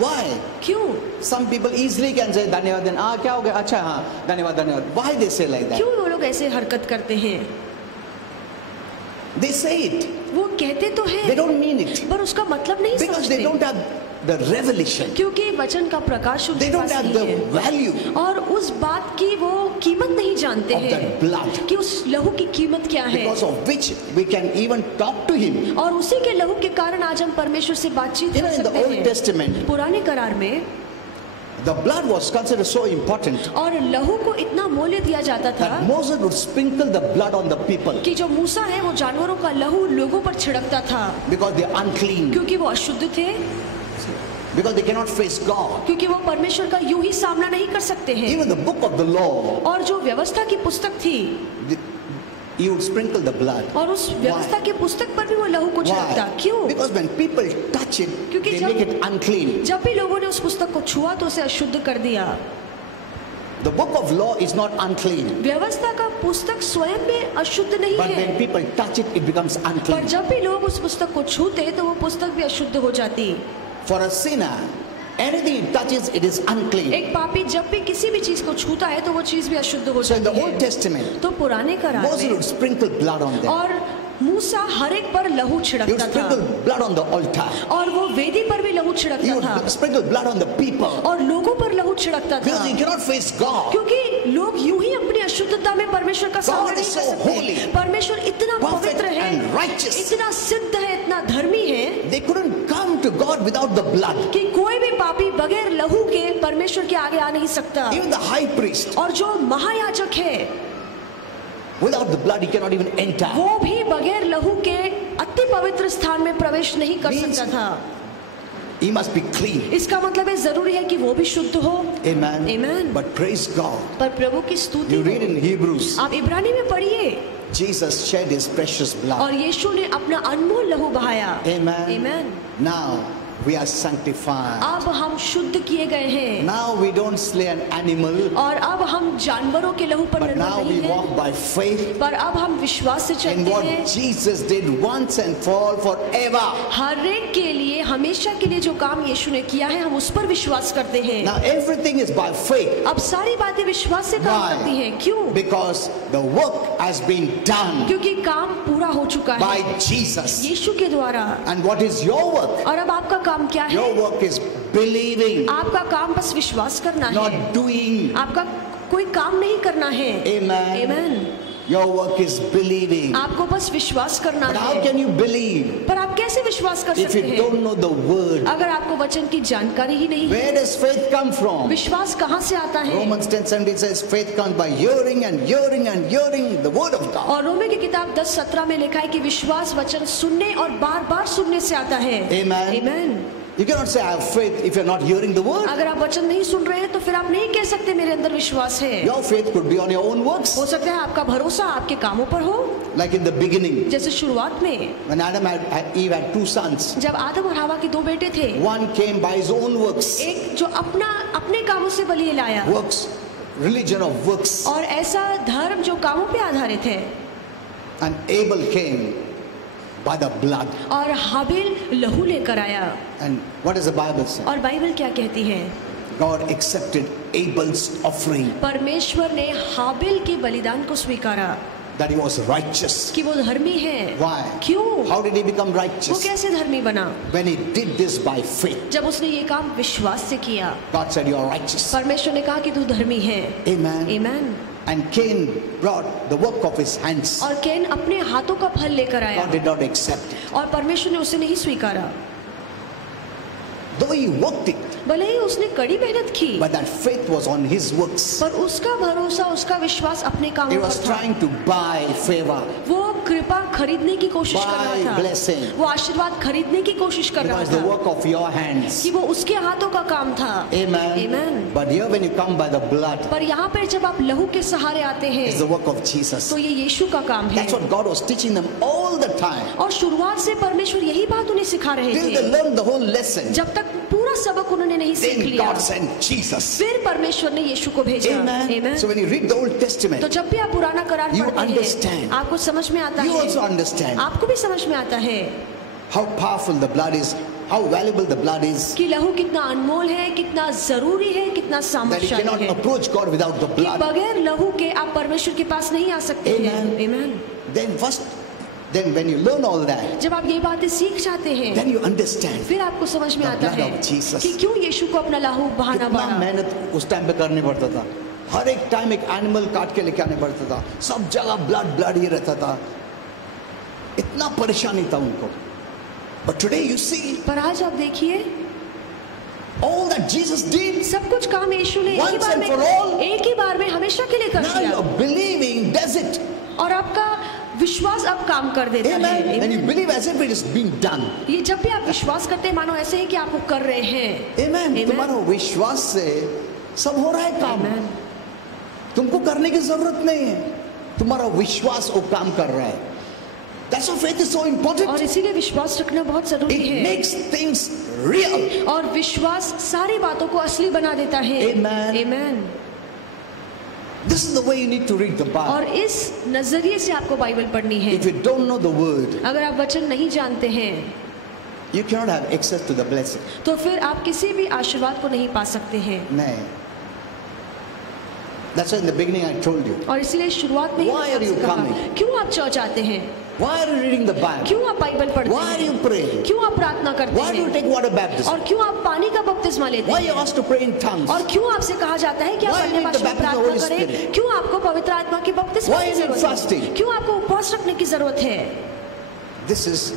Why? क्यों? Some people easily can say धन्यवाद धन्यवाद, क्या हो गया, अच्छा हाँ धन्यवाद धन्यवाद. Why they say like that? क्यों वो लोग ऐसे हरकत करते हैं? They say it. वो कहते तो They हैं, don't mean it पर उसका मतलब नहीं because they don't समझते, have the revelation. क्योंकि वचन का प्रकाश They उनके don't पास have नहीं the है value और उस बात की वो कीमत नहीं जानते of that हैं blood कि उस लहू की कीमत क्या है, because of which we can even talk to Him. और उसी के लहू के कारण आज हम परमेश्वर से बातचीत You know, कर in the सकते Old हैं। Testament, पुराने करार में the blood was considered so important और लहू को इतना मूल्य दिया जाता था that Moses would sprinkle the blood on the people कि जो मूसा है वो जानवरों का लहू लोगों पर छिड़कता था, because they are unclean, क्योंकि वो अशुद्ध थे, because they cannot face God. क्योंकि वो परमेश्वर का यूं ही सामना नहीं कर सकते हैं। Even the book of the law, और जो व्यवस्था की पुस्तक थी, He would sprinkle the blood. और उस व्यवस्था की पुस्तक पर भी वो लहू को छिड़कता। Why? क्यों? Because when people touch it, क्योंकि they जब- make it unclean. जब भी लोगों ने उस पुस्तक को छुआ तो उसे अशुद्ध कर दिया। The book of law is not unclean, व्यवस्था का पुस्तक स्वयं में अशुद्ध नहीं but when है, people touch it, it becomes पर unclean. जब भी लोग उस पुस्तक को छूते तो वो पुस्तक भी अशुद्ध हो जाती। For a sinner, anything it touches, it is unclean. एक पापी जब भी किसी भी चीज को छूता है तो वो चीज भी अशुद्ध हो So in the जाती Old है। Testament, तो पुराने करार Moses में would sprinkle blood on them. और मूसा हर एक पर लहू He would छिड़कता sprinkle था blood on the altar. और वो वेदी पर भी लहू He छिड़कता would था sprinkle blood on the people और लोगों पर लहू छिड़कता था, because he cannot face God. क्योंकि लोग यूं ही अपनी अशुद्धता में परमेश्वर का सामना God नहीं is कर so सकते। holy, परमेश्वर इतना perfect पवित्र है, and righteous. इतना सिद्ध है, इतना धर्मी है They couldn't come to God without the blood. कि कोई भी पापी बगैर लहू के परमेश्वर के आगे आ नहीं सकता। Even the high priest, और जो महायाजक है without the blood, he cannot even enter. वो भी बगैर लहू के अति पवित्र स्थान में प्रवेश नहीं कर Means- सकता था। He must be clean. इसका मतलब है जरूरी है कि वो भी शुद्ध हो। Amen. Amen. But praise God. पर प्रभु की स्तुति You read हो। in Hebrews, आप इब्रानी में पढ़िए, Jesus shed his precious blood. और यीशु ने अपना अनमोल लहू बहाया। Amen. Amen. Now we are sanctified. अब हम शुद्ध किए गए हैं Now we don't slay an animal, और अब हम जानवरों के लहू पर but निर्भर now we नहीं हैं, walk by faith पर अब हम विश्वास से in चलते what हैं। Jesus did once and for all forever. हर एक के लिए हमेशा के लिए जो काम यीशु ने किया है हम उस पर विश्वास करते हैं। Now everything is by faith. अब सारी बातें विश्वास से काम Why? करती हैं। क्यों? Because the work has been done क्योंकि काम पूरा हो चुका by है Jesus. यीशु के द्वारा। And what is your work? और अब आपका काम क्या Your है? work is believing, आपका काम बस विश्वास करना है, not doing. आपका कोई काम नहीं करना है। Amen. Amen. Your work is believing. आपको बस विश्वास करना But how है। can you believe पर आप कैसे विश्वास कर if सकते you हैं don't know the word? अगर आपको वचन की जानकारी ही नहीं है? Where does faith come from? विश्वास कहाँ से आता है? Romans 10:17 says faith comes by hearing and hearing and hearing the word of God. और रोमे की किताब 10:17 में लिखा है कि विश्वास वचन सुनने और बार-बार सुनने से आता है। Amen. Amen. You cannot say I have faith if you're not hearing the word. अगर आप वचन नहीं सुन रहे हैं तो फिर आप नहीं कह सकते मेरे अंदर विश्वास है। Your faith could be on your own works. हो सकता है आपका भरोसा आपके कामों पर हो, Like in the beginning, जैसे शुरुआत में when Eve had two sons. जब आदम और हवा के दो बेटे थे, One came by his own works. एक जो अपने कामों से बलि लाया Works, religion of works. और ऐसा धर्म जो कामों पे आधारित है, And Abel came by the blood. और हाबिल लहू लेकर आया। And what does the Bible say? और बाइबल क्या कहती है? God accepted Abel's offering, परमेश्वर ने हाबिल के बलिदान को स्वीकारा that he was righteous. कि वो धर्मी है। Why? क्यों? How did he become वो righteous? कैसे धर्मी बना? When he did this by faith. जब उसने ये काम विश्वास से किया। God said, you are righteous. परमेश्वर ने कहा कि तू धर्मी है। Amen. Amen. And Cain brought the work of his hands. और कैन अपने हाथों का फल लेकर आया God did not accept it. और परमेश्वर ने उसे नहीं स्वीकारा। Though he worked it, भले ही उसने कड़ी मेहनत की, but that faith was on his works. पर उसका भरोसा, उसका विश्वास अपने He कामों was पर था। trying to buy favor. वो कृपा खरीदने की कोशिश कर Buy रहा था, blessing. वो आशीर्वाद खरीदने की कोशिश कर It रहा was the था work of your hands. कि वो उसके हाथों का काम था। Amen. Amen. But here when you come by the blood, पर यहाँ पर जब आप लहू के सहारे आते हैं it's the work of Jesus. तो ये यीशु का काम है। That's what God was teaching them all the time. और शुरुआत से परमेश्वर यही बात उन्हें सिखा रहे Till they थे, learned the whole lesson. जब तक पूरा सबक उन्होंने नहीं सीख then लिया, God sent Jesus. फिर परमेश्वर ने यीशु को भेजा। Amen. Amen. So when you read the Old Testament, तो जब भी आप पुराना करार You पढ़ते understand. हैं, आपको समझ में आता you also है, understand आपको भी समझ में आता है how powerful the blood is, how valuable the blood is, कि लहू कितना अनमोल है, कितना जरूरी है, कितना that you सामर्थ्यशाली cannot है, approach God without the कि blood. बगैर लहू के आप परमेश्वर के पास नहीं आ सकते हैं। Amen. Amen. Then when you learn all that, जब आप ये बातें सीख जाते हैं, then you understand फिर आपको समझ में The आता blood है of Jesus. कि क्यों यीशु को अपना लहू बहाना कितना पड़ा। मेहनत उस टाइम पे करनी पड़ता था, हर एक टाइम एक एनिमल काट के लेके आने पड़ता था, सब जगह ब्लड ही रहता था, इतना परेशानी था उनको। But today you see पर आज आप देखिए all that Jesus did. सब कुछ काम यीशु ने Once एक ही बार and में, for all. एक ही बार में हमेशा के लिए कर Now दिया, you're believing, does it? और आपका विश्वास अब काम कर देता Amen. है। And you believe as if it is being done. ये जब भी आप विश्वास करते हैं मानो ऐसे है कि आप वो कर रहे हैं। Amen. Amen. तुम्हारा विश्वास से सब हो रहा है काम, Amen. तुमको करने की जरूरत नहीं है, तुम्हारा विश्वास वो काम कर रहा है। That's why faith is so important. और इसीलिए विश्वास रखना बहुत जरूरी It है, makes things real. और विश्वास सारी बातों को असली बना देता है। Amen. Amen. This is the way you need to read the Bible. और इस नजरिए से आपको बाइबल पढ़नी है। If you don't know the word, अगर आप वचन नहीं जानते हैं you cannot have access to the blessing. तो फिर आप किसी भी आशीर्वाद को नहीं पा सकते हैं। नहीं. That's why in the beginning I told you. और इसलिए शुरुआत में ही Why मैंने are you आपसे कहा, coming? क्यों आप चर्च आते हैं, Why are you reading the Bible? क्यों आप बाइबल पढ़ते Why are हैं, you praying? क्यों आप प्रार्थना करते Why do you हैं, take water baptism? और क्यों आप पानी का बपतिस्मा लेते Why are you हैं, asked to pray in tongues? और क्यों आपसे कहा जाता है कि आप Why you अन्य need the भाषा में baptism of the प्रार्थना Holy करें, Spirit? क्यों आपको पवित्र आत्मा की बपतिस्मा Why की you need जरूरत fasting? है, क्यों आपको उपवास रखने की जरूरत है। This is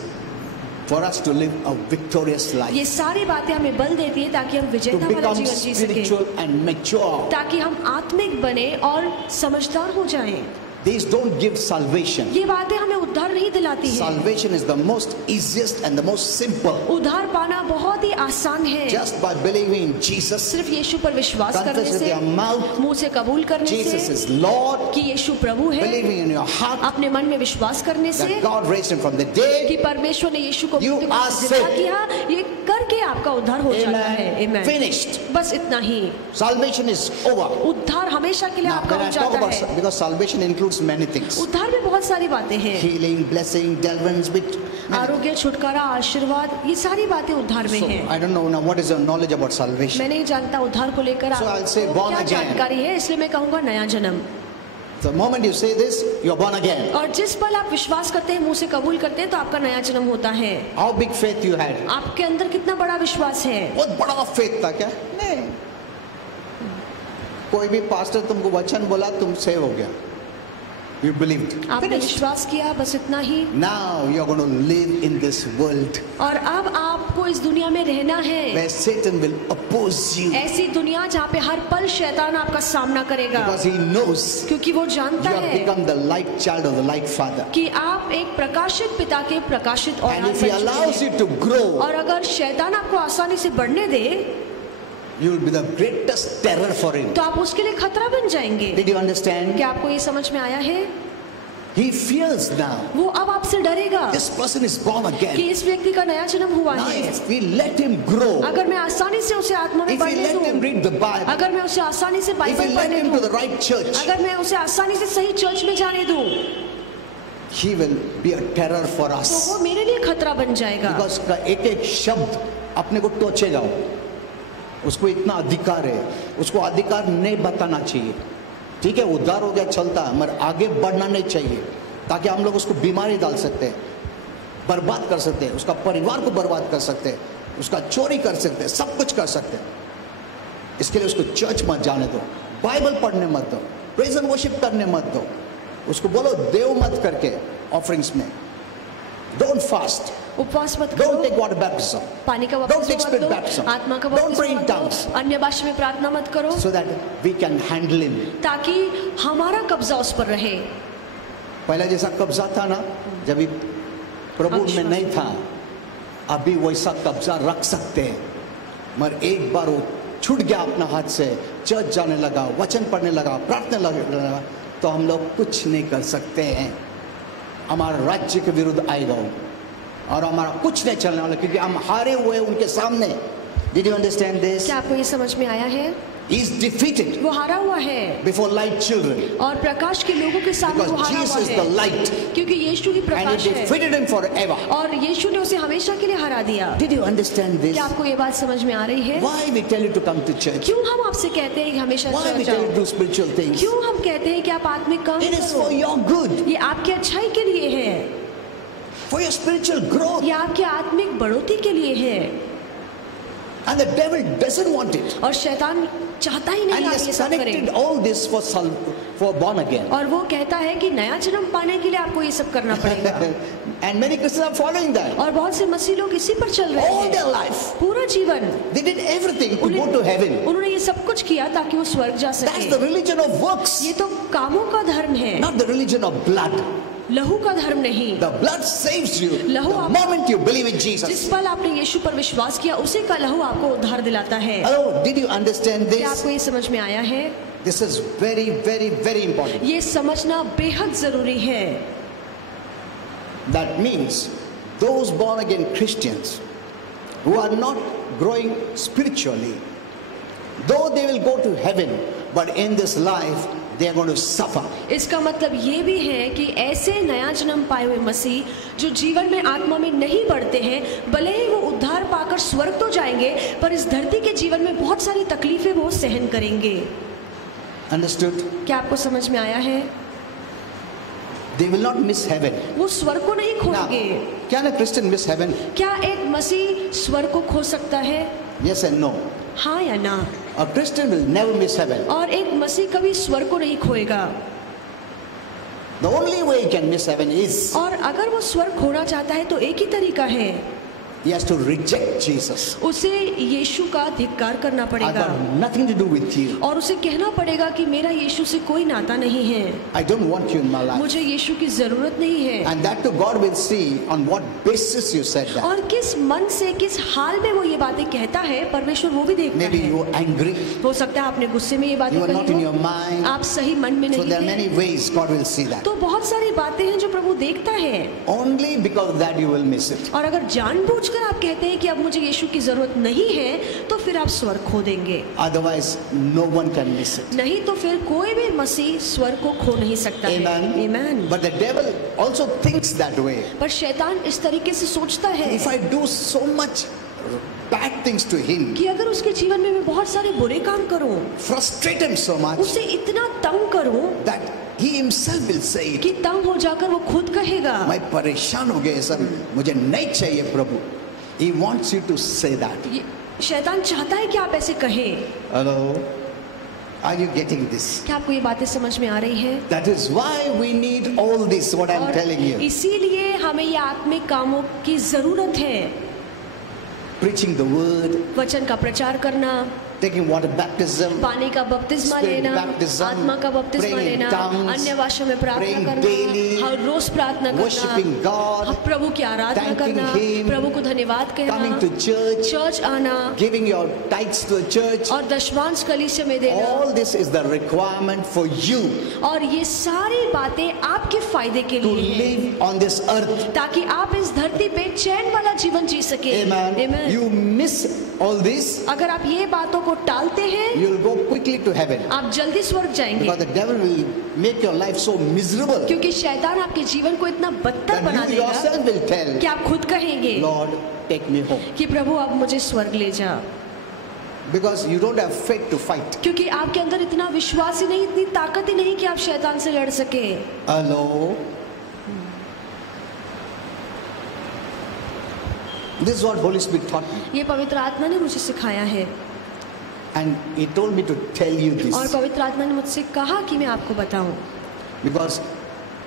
for us to live a victorious life, ये सारी बातें हमें बल देती है ताकि हम to विजेता वाला become जीवन जी सके, spiritual and mature. ताकि हम आत्मिक बने और समझदार हो जाएं। These don't give salvation. ये बातें हमें उद्धार नहीं दिलाती हैं। Salvation is the most easiest and the most simple. उद्धार पाना बहुत ही आसान है, Just by believing in Jesus, सिर्फ यीशु पर विश्वास करने confess with से, your mouth, मुंह से कबूल करने Jesus से is Lord, कि यीशु प्रभु है, believing in your heart अपने मन में विश्वास करने से that God raised him from the dead. कि परमेश्वर ने यीशु को You मृत्यु are से जिंदा saved. किया, ये करके आपका उद्धार हो जाता है। Amen. Amen. Finished. बस इतना ही, Salvation is over. उद्धार हमेशा के लिए Now, आपका when I हो talk जाता about, है। because salvation includes many things. उद्धार में बहुत सारी बातें हैं, Healing, blessing, deliverance, which आरोग्य, छुटकारा, आशीर्वाद, ये सारी बातें उद्धार में so हैं। I don't know now what is your knowledge about salvation. मैं नहीं जानता उद्धार को लेकर So I'll say आपको born क्या again. जानकारी है, इसलिए मैं कहूँगा नया जन्म। The moment you say this, you're born again. और जिस पल आप विश्वास करते हैं, मुंह से कबूल करते हैं, तो आपका नया जन्म होता है। How big faith you had? आपके अंदर कितना बड़ा विश्वास है। बहुत बड़ा faith था क्या? नहीं. कोई भी पास्टर तुमको वचन बोला, तुम सेव हो गया. You believed. आपने Finished. विश्वास किया, बस इतना ही। Now you're going to live in this world और अब आपको इस दुनिया में रहना है, where Satan will oppose you ऐसी दुनिया जहाँ पे हर पल शैतान आपका सामना करेगा, because he knows क्योंकि वो you जानता have है become the light child of the light father. कि आप एक प्रकाशित पिता के प्रकाशित And औलाद if he बन चुके allows हैं। you to grow, और अगर शैतान आपको आसानी से बढ़ने दे, you will be the greatest terror for him. तो आप उसके लिए खतरा बन जाएंगे। Did you understand? क्या आपको ये समझ में आया है? He fears now. वो अब आपसे डरेगा This person is born कि again. इस व्यक्ति का नया जन्म हुआ Now है। if we let him grow, अगर मैं आसानी से उसे आत्मा में if we बढ़ने let him दूं, read the Bible, अगर मैं उसे आसानी से if we बाइबल let पढ़ने him to the दूं, right church, अगर मैं उसे आसानी से सही चर्च में जाने दूं, he will be a terror for तो us. वो मेरे लिए खतरा बन जाएगा। Because उसका एक एक शब्द अपने को टोचेगा वो. उसको इतना अधिकार है, उसको अधिकार नहीं बताना चाहिए. ठीक है, उद्धार हो गया चलता है, मगर आगे बढ़ना नहीं चाहिए, ताकि हम लोग उसको बीमारी डाल सकते हैं, बर्बाद कर सकते हैं, उसका परिवार को बर्बाद कर सकते हैं, उसका चोरी कर सकते हैं, सब कुछ कर सकते हैं. इसके लिए उसको चर्च मत जाने दो, बाइबल पढ़ने मत दो, प्रेज एंड वर्शिप करने मत दो. उसको बोलो देव मत करके ऑफरिंग्स में. डोंट फास्ट, उपवास मत डोंट करो, टेक वाटर बैप्टिज्म, पानी का Don't take बपतिस्मा मत spirit लो, baptism. आत्मा का Don't pray in बपतिस्मा मत tongues. लो, अन्य भाषा में प्रार्थना मत करो, so that we can handle him. ताकि हमारा कब्जा उस पर रहे। पहले जैसा कब्जा था ना, जब प्रभु में अविश्वास। नहीं था, अभी वैसा कब्जा रख सकते हैं. मगर एक बार वो छूट गया अपना हाथ से, चर्च जाने लगा, वचन पढ़ने लगा, प्रार्थना लगा, तो हम लोग कुछ नहीं कर सकते हैं. हमारा राज्य के विरुद्ध आएगा वो, और हमारा कुछ नहीं चलने वाला, क्योंकि हम हारे हुए उनके सामने. Did you understand this? क्या आपको ये समझ में आया है? He is defeated वो हारा हुआ है before light children. और प्रकाश के लोगों के सामने वो Because हारा हुआ Jesus is the है, light. क्योंकि यीशु ही And प्रकाश he है defeated him forever. और यीशु ने उसे हमेशा के लिए हरा दिया। Did you understand this? क्या आपको ये बात समझ में आ रही है? Why we tell you to come to church? क्यों हम आपसे कहते हैं कि हमेशा Why we church tell you आओ? to do spiritual things? क्यों हम कहते हैं कि आप आत्मिक काम It is for करो? your good, ये आपकी अच्छाई के लिए है, for your spiritual growth. ये आपके आत्मिक बढ़ोतरी के लिए है। And the devil doesn't want it. और शैतान चाहता ही And नहीं he आप has ये सब connected करें। all this for born again. और वो कहता है कि नया जन्म पाने के लिए आपको ये सब करना पड़ेगा। And many Christians are following that. और बहुत से मसीह लोग इसी पर चल रहे All हैं their life, पूरा जीवन। they did everything to go to heaven. उन्होंने ये सब कुछ किया ताकि वो स्वर्ग जा That's the सके। religion of works, ये तो कामों का धर्म है, not the religion of blood. लहू का धर्म नहीं। The blood saves you लहू the आप- moment you believe in Jesus. जिस पल आपने यीशु पर विश्वास किया उसी का लहू आपको उद्धार दिलाता है। Hello, did you understand क्या this? आपको ये समझ में आया है? This is very, very, very important. ये समझना बेहद जरूरी है। That means those born again Christians who are not growing spiritually, though they will go to heaven, but in this life they are going to suffer. इसका मतलब ये भी है कि ऐसे नया जन्म पाए हुए मसीह जो जीवन में आत्मा में नहीं बढ़ते हैं, भले ही वो उद्धार पाकर स्वर्ग तो जाएंगे, पर इस धरती के जीवन में बहुत सारी तकलीफें वो सहन करेंगे। Understood? क्या आपको समझ में आया है? They will not miss heaven. वो स्वर्ग को नहीं Now, खोएंगे। can a Christian miss heaven? क्या एक मसीह स्वर्ग को खो सकता है? Yes and no. हाँ या ना? A Christian will never miss heaven. और एक मसीह कभी स्वर्ग को नहीं खोएगा। The only way he can miss heaven is और अगर वो स्वर्ग खोना चाहता है तो एक ही तरीका है, he has to reject Jesus. उसे यीशु का धिक्कार करना I पड़ेगा got nothing to do with you. और उसे कहना पड़ेगा कि मेरा यीशु से कोई नाता नहीं है, I don't want you in my life. मुझे यीशु की जरूरत नहीं है। And that too God will see on what basis you said that. और किस मन से, किस हाल में वो ये बातें कहता है, परमेश्वर वो भी देखता Maybe है। you were angry. हो सकता है आपने गुस्से में ये बातें You were not in कही your हो, mind. आप सही मन में So नहीं there are many थे, ways God will see that. तो बहुत सारी बातें हैं जो प्रभु देखता है। Only because of that you will miss it. और अगर जानबूझकर आप कहते हैं कि अब मुझे यीशु की जरूरत नहीं है, तो फिर आप स्वर्ग खो देंगे। Otherwise, no one can miss it. नहीं तो फिर कोई भी मसीह स्वर्ग को खो नहीं सकता है। Amen. Amen. But the devil also thinks that way. पर शैतान इस तरीके से सोचता है If I do so much bad things to him, कि अगर उसके जीवन में मैं बहुत सारे बुरे काम करूं, frustrate him so much उसे इतना तंग करूं that he himself will say it. कि तंग हो जाकर वो खुद कहेगा, मैं परेशान हो गया ये सब, मुझे नहीं चाहिए प्रभु. He wants you to say that. ये शैतान चाहता है कि आप ऐसे कहें। Hello? Are you getting this? क्या आपको ये बातें समझ में आ रही है? That is why we need all this, what I'm और telling you. इसीलिए हमें ये आत्मिक कामों की जरूरत है। Preaching the word, वचन का प्रचार करना, taking water baptism, पानी का बपतिस्मा Spirit लेना, baptism, आत्मा का बपतिस्मा praying in लेना, tongues, अन्य भाषा में प्रार्थना praying करना, daily, हर रोज प्रार्थना worshiping करना, God, प्रभु की आराधना thanking करना, Him, प्रभु को धन्यवाद coming कहना, to church, चर्च आना giving your tithes to the church. और दशमांश कलीसिया में देना। All this is the requirement for you और ये सारी बातें आपके फायदे के to लिए हैं, live on this earth. ताकि आप इस धरती पे चैन वाला जीवन जी सके। Amen. Amen. You miss all this, अगर आप ये बातों को टालते हैं, you'll go quickly to heaven. आप जल्दी स्वर्ग जाएंगे, Because the devil will make your life so miserable क्योंकि शैतान आपके जीवन को इतना बदतर बना that you देगा yourself will tell, कि आप खुद कहेंगे Lord, take me home. कि प्रभु आप मुझे स्वर्ग ले जा, Because you don't have faith to fight. क्योंकि आपके अंदर इतना विश्वास ही नहीं, इतनी ताकत ही नहीं कि आप शैतान से लड़ सके। Hello? This is what Holy Spirit taught me. ये पवित्र आत्मा ने मुझे सिखाया है And He told me to tell you और this. पवित्र आत्मा ने मुझसे कहा कि मैं आपको बताऊं, Because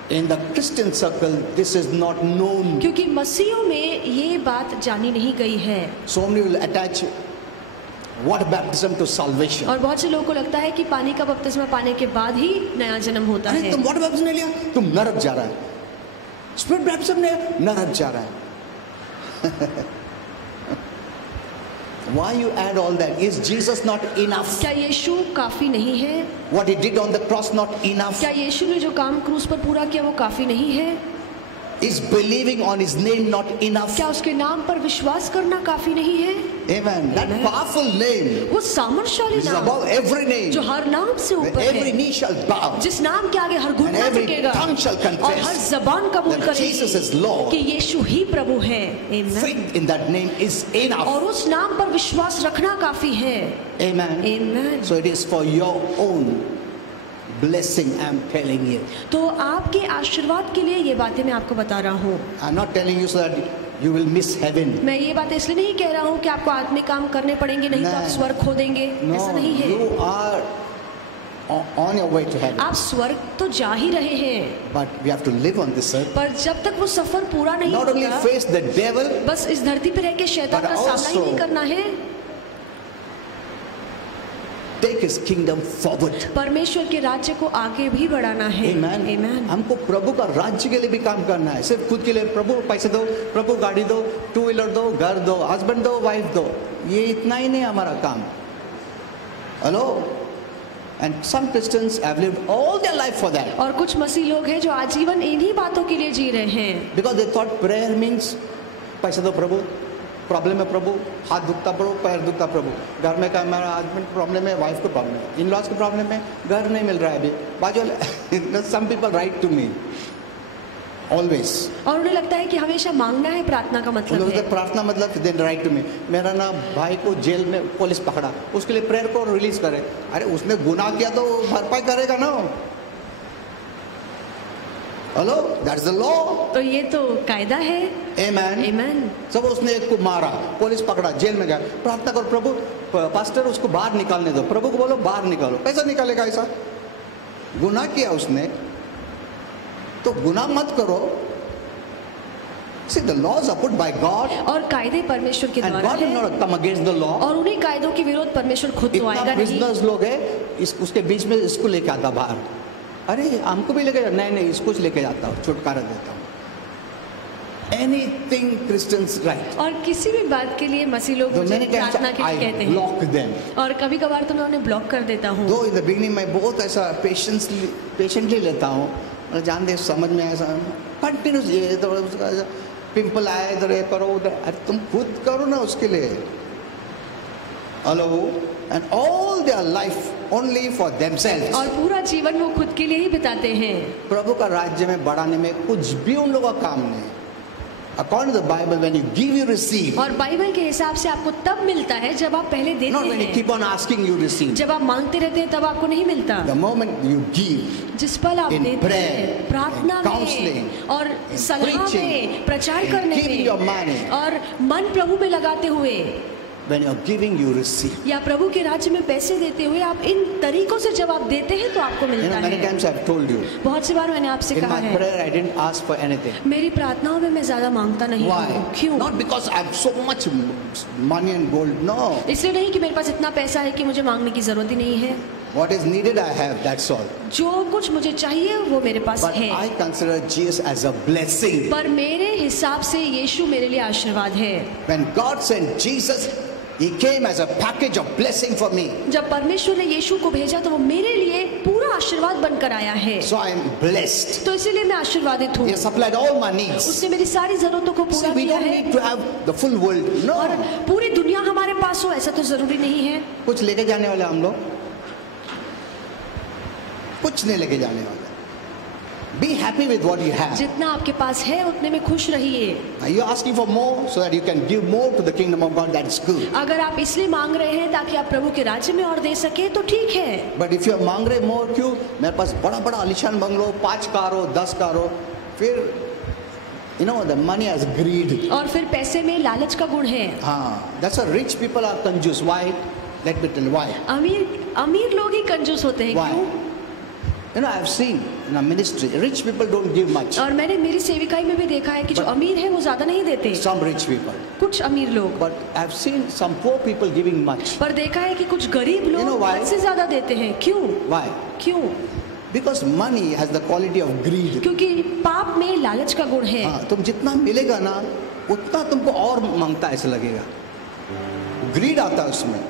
in the Christian circle, this is not known. क्योंकि मसीहों में ये बात जानी नहीं गई है। So many will attach water baptism to salvation. और बहुत से लोगों को लगता है कि पानी का बपतिस्मा पाने के बाद ही नया जन्म होता अरे है। तुम वाटर बैप्टिज्म नहीं लिया, तुम नरक जा रहा है. स्पिरिट बैप्टिज्म ने नरक जा रहा है. Why you add all that? Is Jesus not enough? क्या यीशु काफी नहीं है? What He did on the cross not enough? क्या यीशु ने जो काम क्रूस पर पूरा किया वो काफी नहीं है? Is believing on His name not enough? क्या उसके नाम पर विश्वास करना काफी नहीं है? Amen. That Amen. powerful name वो सामर्थशाली is नाम above every name. जो हर नाम से Where ऊपर every है, knee shall bow जिस नाम के आगे हर घुटना and every टेकेगा tongue shall और हर confess जबान कबूल that Jesus is करेगी Lord. कि यीशु ही प्रभु है। Amen. Faith in that name is enough. और उस नाम पर विश्वास रखना काफी है। Amen. Amen. So it is for your own blessing, I'm telling you. तो आपके आशीर्वाद के लिए ये बातें मैं आपको बता रहा हूँ। I'm not telling you so that you will miss heaven. मैं ये बातें इसलिए नहीं कह रहा हूँ कि आपको आत्मिक काम करने पड़ेंगे, नहीं तो आप नहीं। स्वर्ग खो देंगे, ऐसा No, नहीं है। you are on your way to heaven. आप स्वर्ग तो जा ही रहे हैं, But we have to live on this earth. पर जब तक वो सफर पूरा नहीं Not only होता, face the devil, बस इस धरती पे रह के शैतान But का सामना ही also- नहीं करना है, take his kingdom forward. परमेश्वर के राज्य को आगे भी बढ़ाना है। Amen. Amen. हमको प्रभु का राज्य के लिए भी काम करना है, सिर्फ खुद के लिए प्रभु पैसे दो, प्रभु गाड़ी दो, 2 व्हीलर दो, घर दो, हस्बैंड दो, वाइफ दो, ये इतना ही नहीं हमारा काम। Hello, and some Christians have lived all their life for that और कुछ मसीह लोग हैं जो आजीवन इन्हीं बातों के लिए जी रहे हैं, because they thought prayer means पैसे दो प्रभु, प्रॉब्लम है प्रभु, हाथ दुखता प्रभु, पैर दुखता प्रभु, घर में का हमारा हस्बैंड प्रॉब्लम है, वाइफ को प्रॉब्लम है, इन लॉज को प्रॉब्लम है, घर नहीं मिल रहा है अभी, बाजू वाले some people write to me always. और उन्हें लगता है कि हमेशा मांगना है प्रार्थना का उन मतलब लोगों है। से प्रार्थना मतलब देन राइट टू मी, मेरा ना भाई को जेल में पुलिस पकड़ा, उसके लिए प्रेयर को रिलीज करे। अरे उसने गुनाह किया तो भरपाई करेगा ना। Hello, that's the law. तो ये तो कायदा है। आमेन। Amen. सब उसने एक को मारा, पुलिस पकड़ा, जेल में गया, प्रार्थना करो प्रभु पास्टर उसको बाहर निकालने दो, प्रभु को बोलो बाहर निकालो, कैसा निकालेगा ऐसा? गुनाह किया उसने तो गुनाह मत करो। See, the laws are put by God और कायदे परमेश्वर के and द्वारा God will है, not come against the law. और उन्हीं कायदों के विरोध परमेश्वर खुद तो इतना आएगा नहीं। बिजनेस लोग है, उसके बीच में इसको लेके आता बाहर, अरे हमको भी लेके नहीं नहीं इसको लेके जाता हूँ, छुटकारा देता हूँ। Anything Christians write, और किसी भी बात के लिए मसीह लोग तो मुझे मैंने क्या प्रार्थना के लिए I कहते हैं, block them. और कभी कभार तो मैं उन्हें ब्लॉक कर देता हूँ। Though in the beginning मैं बहुत ऐसा पेशेंटली लेता हूँ, मतलब जान दे समझ में ऐसा कंटिन्यूस, ये तो उसका पिंपल आया इधर ये करो उधर, अरे तुम खुद करो ना उसके लिए। Hello, and all their life only for themselves. और पूरा जीवन वो खुद के लिए ही बिताते हैं। प्रभु का राज्य में बढ़ाने में कुछ भी उन लोगों का काम नहीं। According to the Bible, when you give, you receive. और बाइबल के हिसाब से आपको तब मिलता है जब आप पहले देते Not when you हैं। keep on asking, you receive. जब आप मांगते रहते हैं तब आपको नहीं मिलता। The moment you give, जिस पल आप In देते prayer, हैं, प्रार्थना in counseling, में और सलाह preaching, में, प्रचार in करने giving your money. में और मन प्रभु में लगाते हुए when you are giving, you receive. या प्रभु के राज्य में पैसे देते हुए, आप इन तरीकों से जब आप देते हैं तो आपको You मिलता know, many है। times I've told you, बहुत सी बार मैंने आपसे in कहा my है, prayer I didn't ask for anything. मेरी प्रार्थनाओं में मैं ज्यादा मांगता नहीं Why? हूँ। क्यों? Not because I have so much money and gold. No. इसलिए नहीं कि मेरे पास इतना पैसा है कि मुझे मांगने की जरूरत ही नहीं है। What is needed, I have. That's all. जो कुछ मुझे चाहिए वो मेरे पास But है। I consider Jesus as a blessing. पर मेरे हिसाब से यीशु मेरे लिए आशीर्वाद है। When God sent Jesus, He came as a package of blessing for me. जब परमेश्वर ने यीशु को भेजा तो वो मेरे लिए पूरा आशीर्वाद बनकर आया है। So I am blessed. तो इसीलिए मैं आशीर्वादित हूँ। He has supplied all my needs. उसने मेरी सारी जरूरतों को See, पूरा we किया don't है। need to have the full world. और No. पूरी दुनिया हमारे पास हो ऐसा तो जरूरी नहीं है। कुछ लेके जाने वाले हम लोग, कुछ नहीं लेके जाने वाले। Be happy with what you have. जितना आपके पास है उतने में खुश रहिए। Are you asking for more so that you can give more to the kingdom of God? That's good. अगर आप इसलिए मांग रहे हैं ताकि आप प्रभु के राज्य में और दे सके तो ठीक है। But if you are मांग रहे more, क्यों? मेरे पास बड़ा बड़ा आलीशान बंगलो, 5 कार हो, 10 कार हो, फिर you know the money has greed. और फिर पैसे में लालच का गुण है। हाँ, that's why rich people are कंजूस. Why? Let me tell you why. अमीर लोग ही कंजूस होते हैं। Why? क्यों? You know, I've seen in our ministry, rich people don't give much. और मैंने मेरी सेविकाई में भी देखा है कि जो अमीर है वो ज्यादा नहीं देते। Some rich people. कुछ अमीर लोग, But I've seen some poor people giving much. पर देखा है कि कुछ गरीब You know लोग why? हद से ज्यादा देते हैं। क्यों? Why? क्यों? Because money has the quality of greed. क्योंकि पाप में लालच का गुण है। हाँ, तुम जितना मिलेगा ना उतना तुमको और मांगता ऐसा लगेगा, ग्रीड आता है उसमें।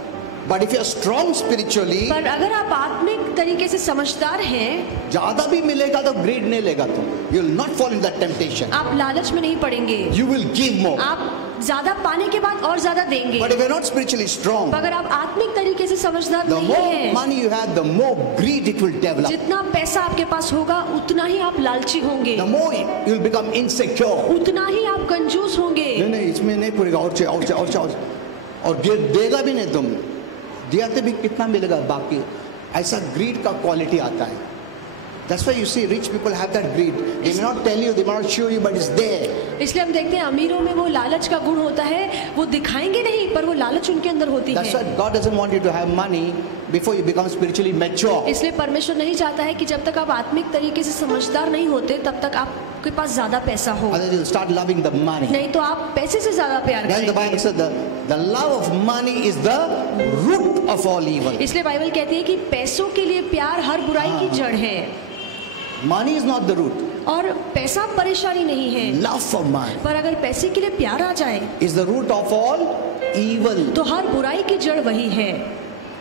But if you are strong spiritually, पर अगर आप आत्मिक तरीके से समझदार हैं, ज्यादा भी मिलेगा तो ग्रीड नहीं लेगा तुम, you will not fall in that temptation, आप लालच में नहीं पड़ेंगे, यू विल गिव मोर। आप ज्यादा पाने के बाद और ज्यादा देंगे। But if you're not spiritually strong, अगर आप आत्मिक तरीके से समझदार the नहीं more हैं, money you have, the more greed it will develop. जितना पैसा आपके पास होगा उतना ही आप लालची होंगे, The more you'll become insecure. उतना ही आप कंजूस होंगे। नहीं इसमें नहीं पूरेगा, और चाहिए और चाहिए और चाहिए और देगा भी नहीं तुम, दिया तो भी कितना मिलेगा बाकी, ऐसा ग्रीड का क्वालिटी आता है। That's why you see rich people have that greed. They may not tell you, they may not show you, but it's there. इसलिए हम देखते हैं अमीरों में वो लालच का गुण होता है, वो दिखाएंगे नहीं पर वो लालच उनके अंदर होती That's है। why God doesn't want you to have money before you become spiritually mature. इसलिए परमेश्वर नहीं चाहता है कि जब तक आप आत्मिक तरीके से समझदार नहीं होते तब तक आपके पास ज्यादा पैसा हो, Otherwise you'll start loving the money. नहीं तो आप पैसे से ज्यादा प्यार Then the Bible करेंगे। says the love of money is the root of all evil. इसलिए बाइबल कहती है कि पैसों के लिए प्यार हर बुराई की जड़ है, Money is not the root. और पैसा परेशानी नहीं है, Love for money पर अगर पैसे के लिए प्यार आ जाए is the root of all evil. तो हर बुराई की जड़ वही है।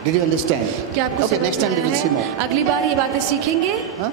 Did you understand? क्या आपको Okay, समझ next time में we will आया see है? more. अगली बार ये बातें सीखेंगे। Huh?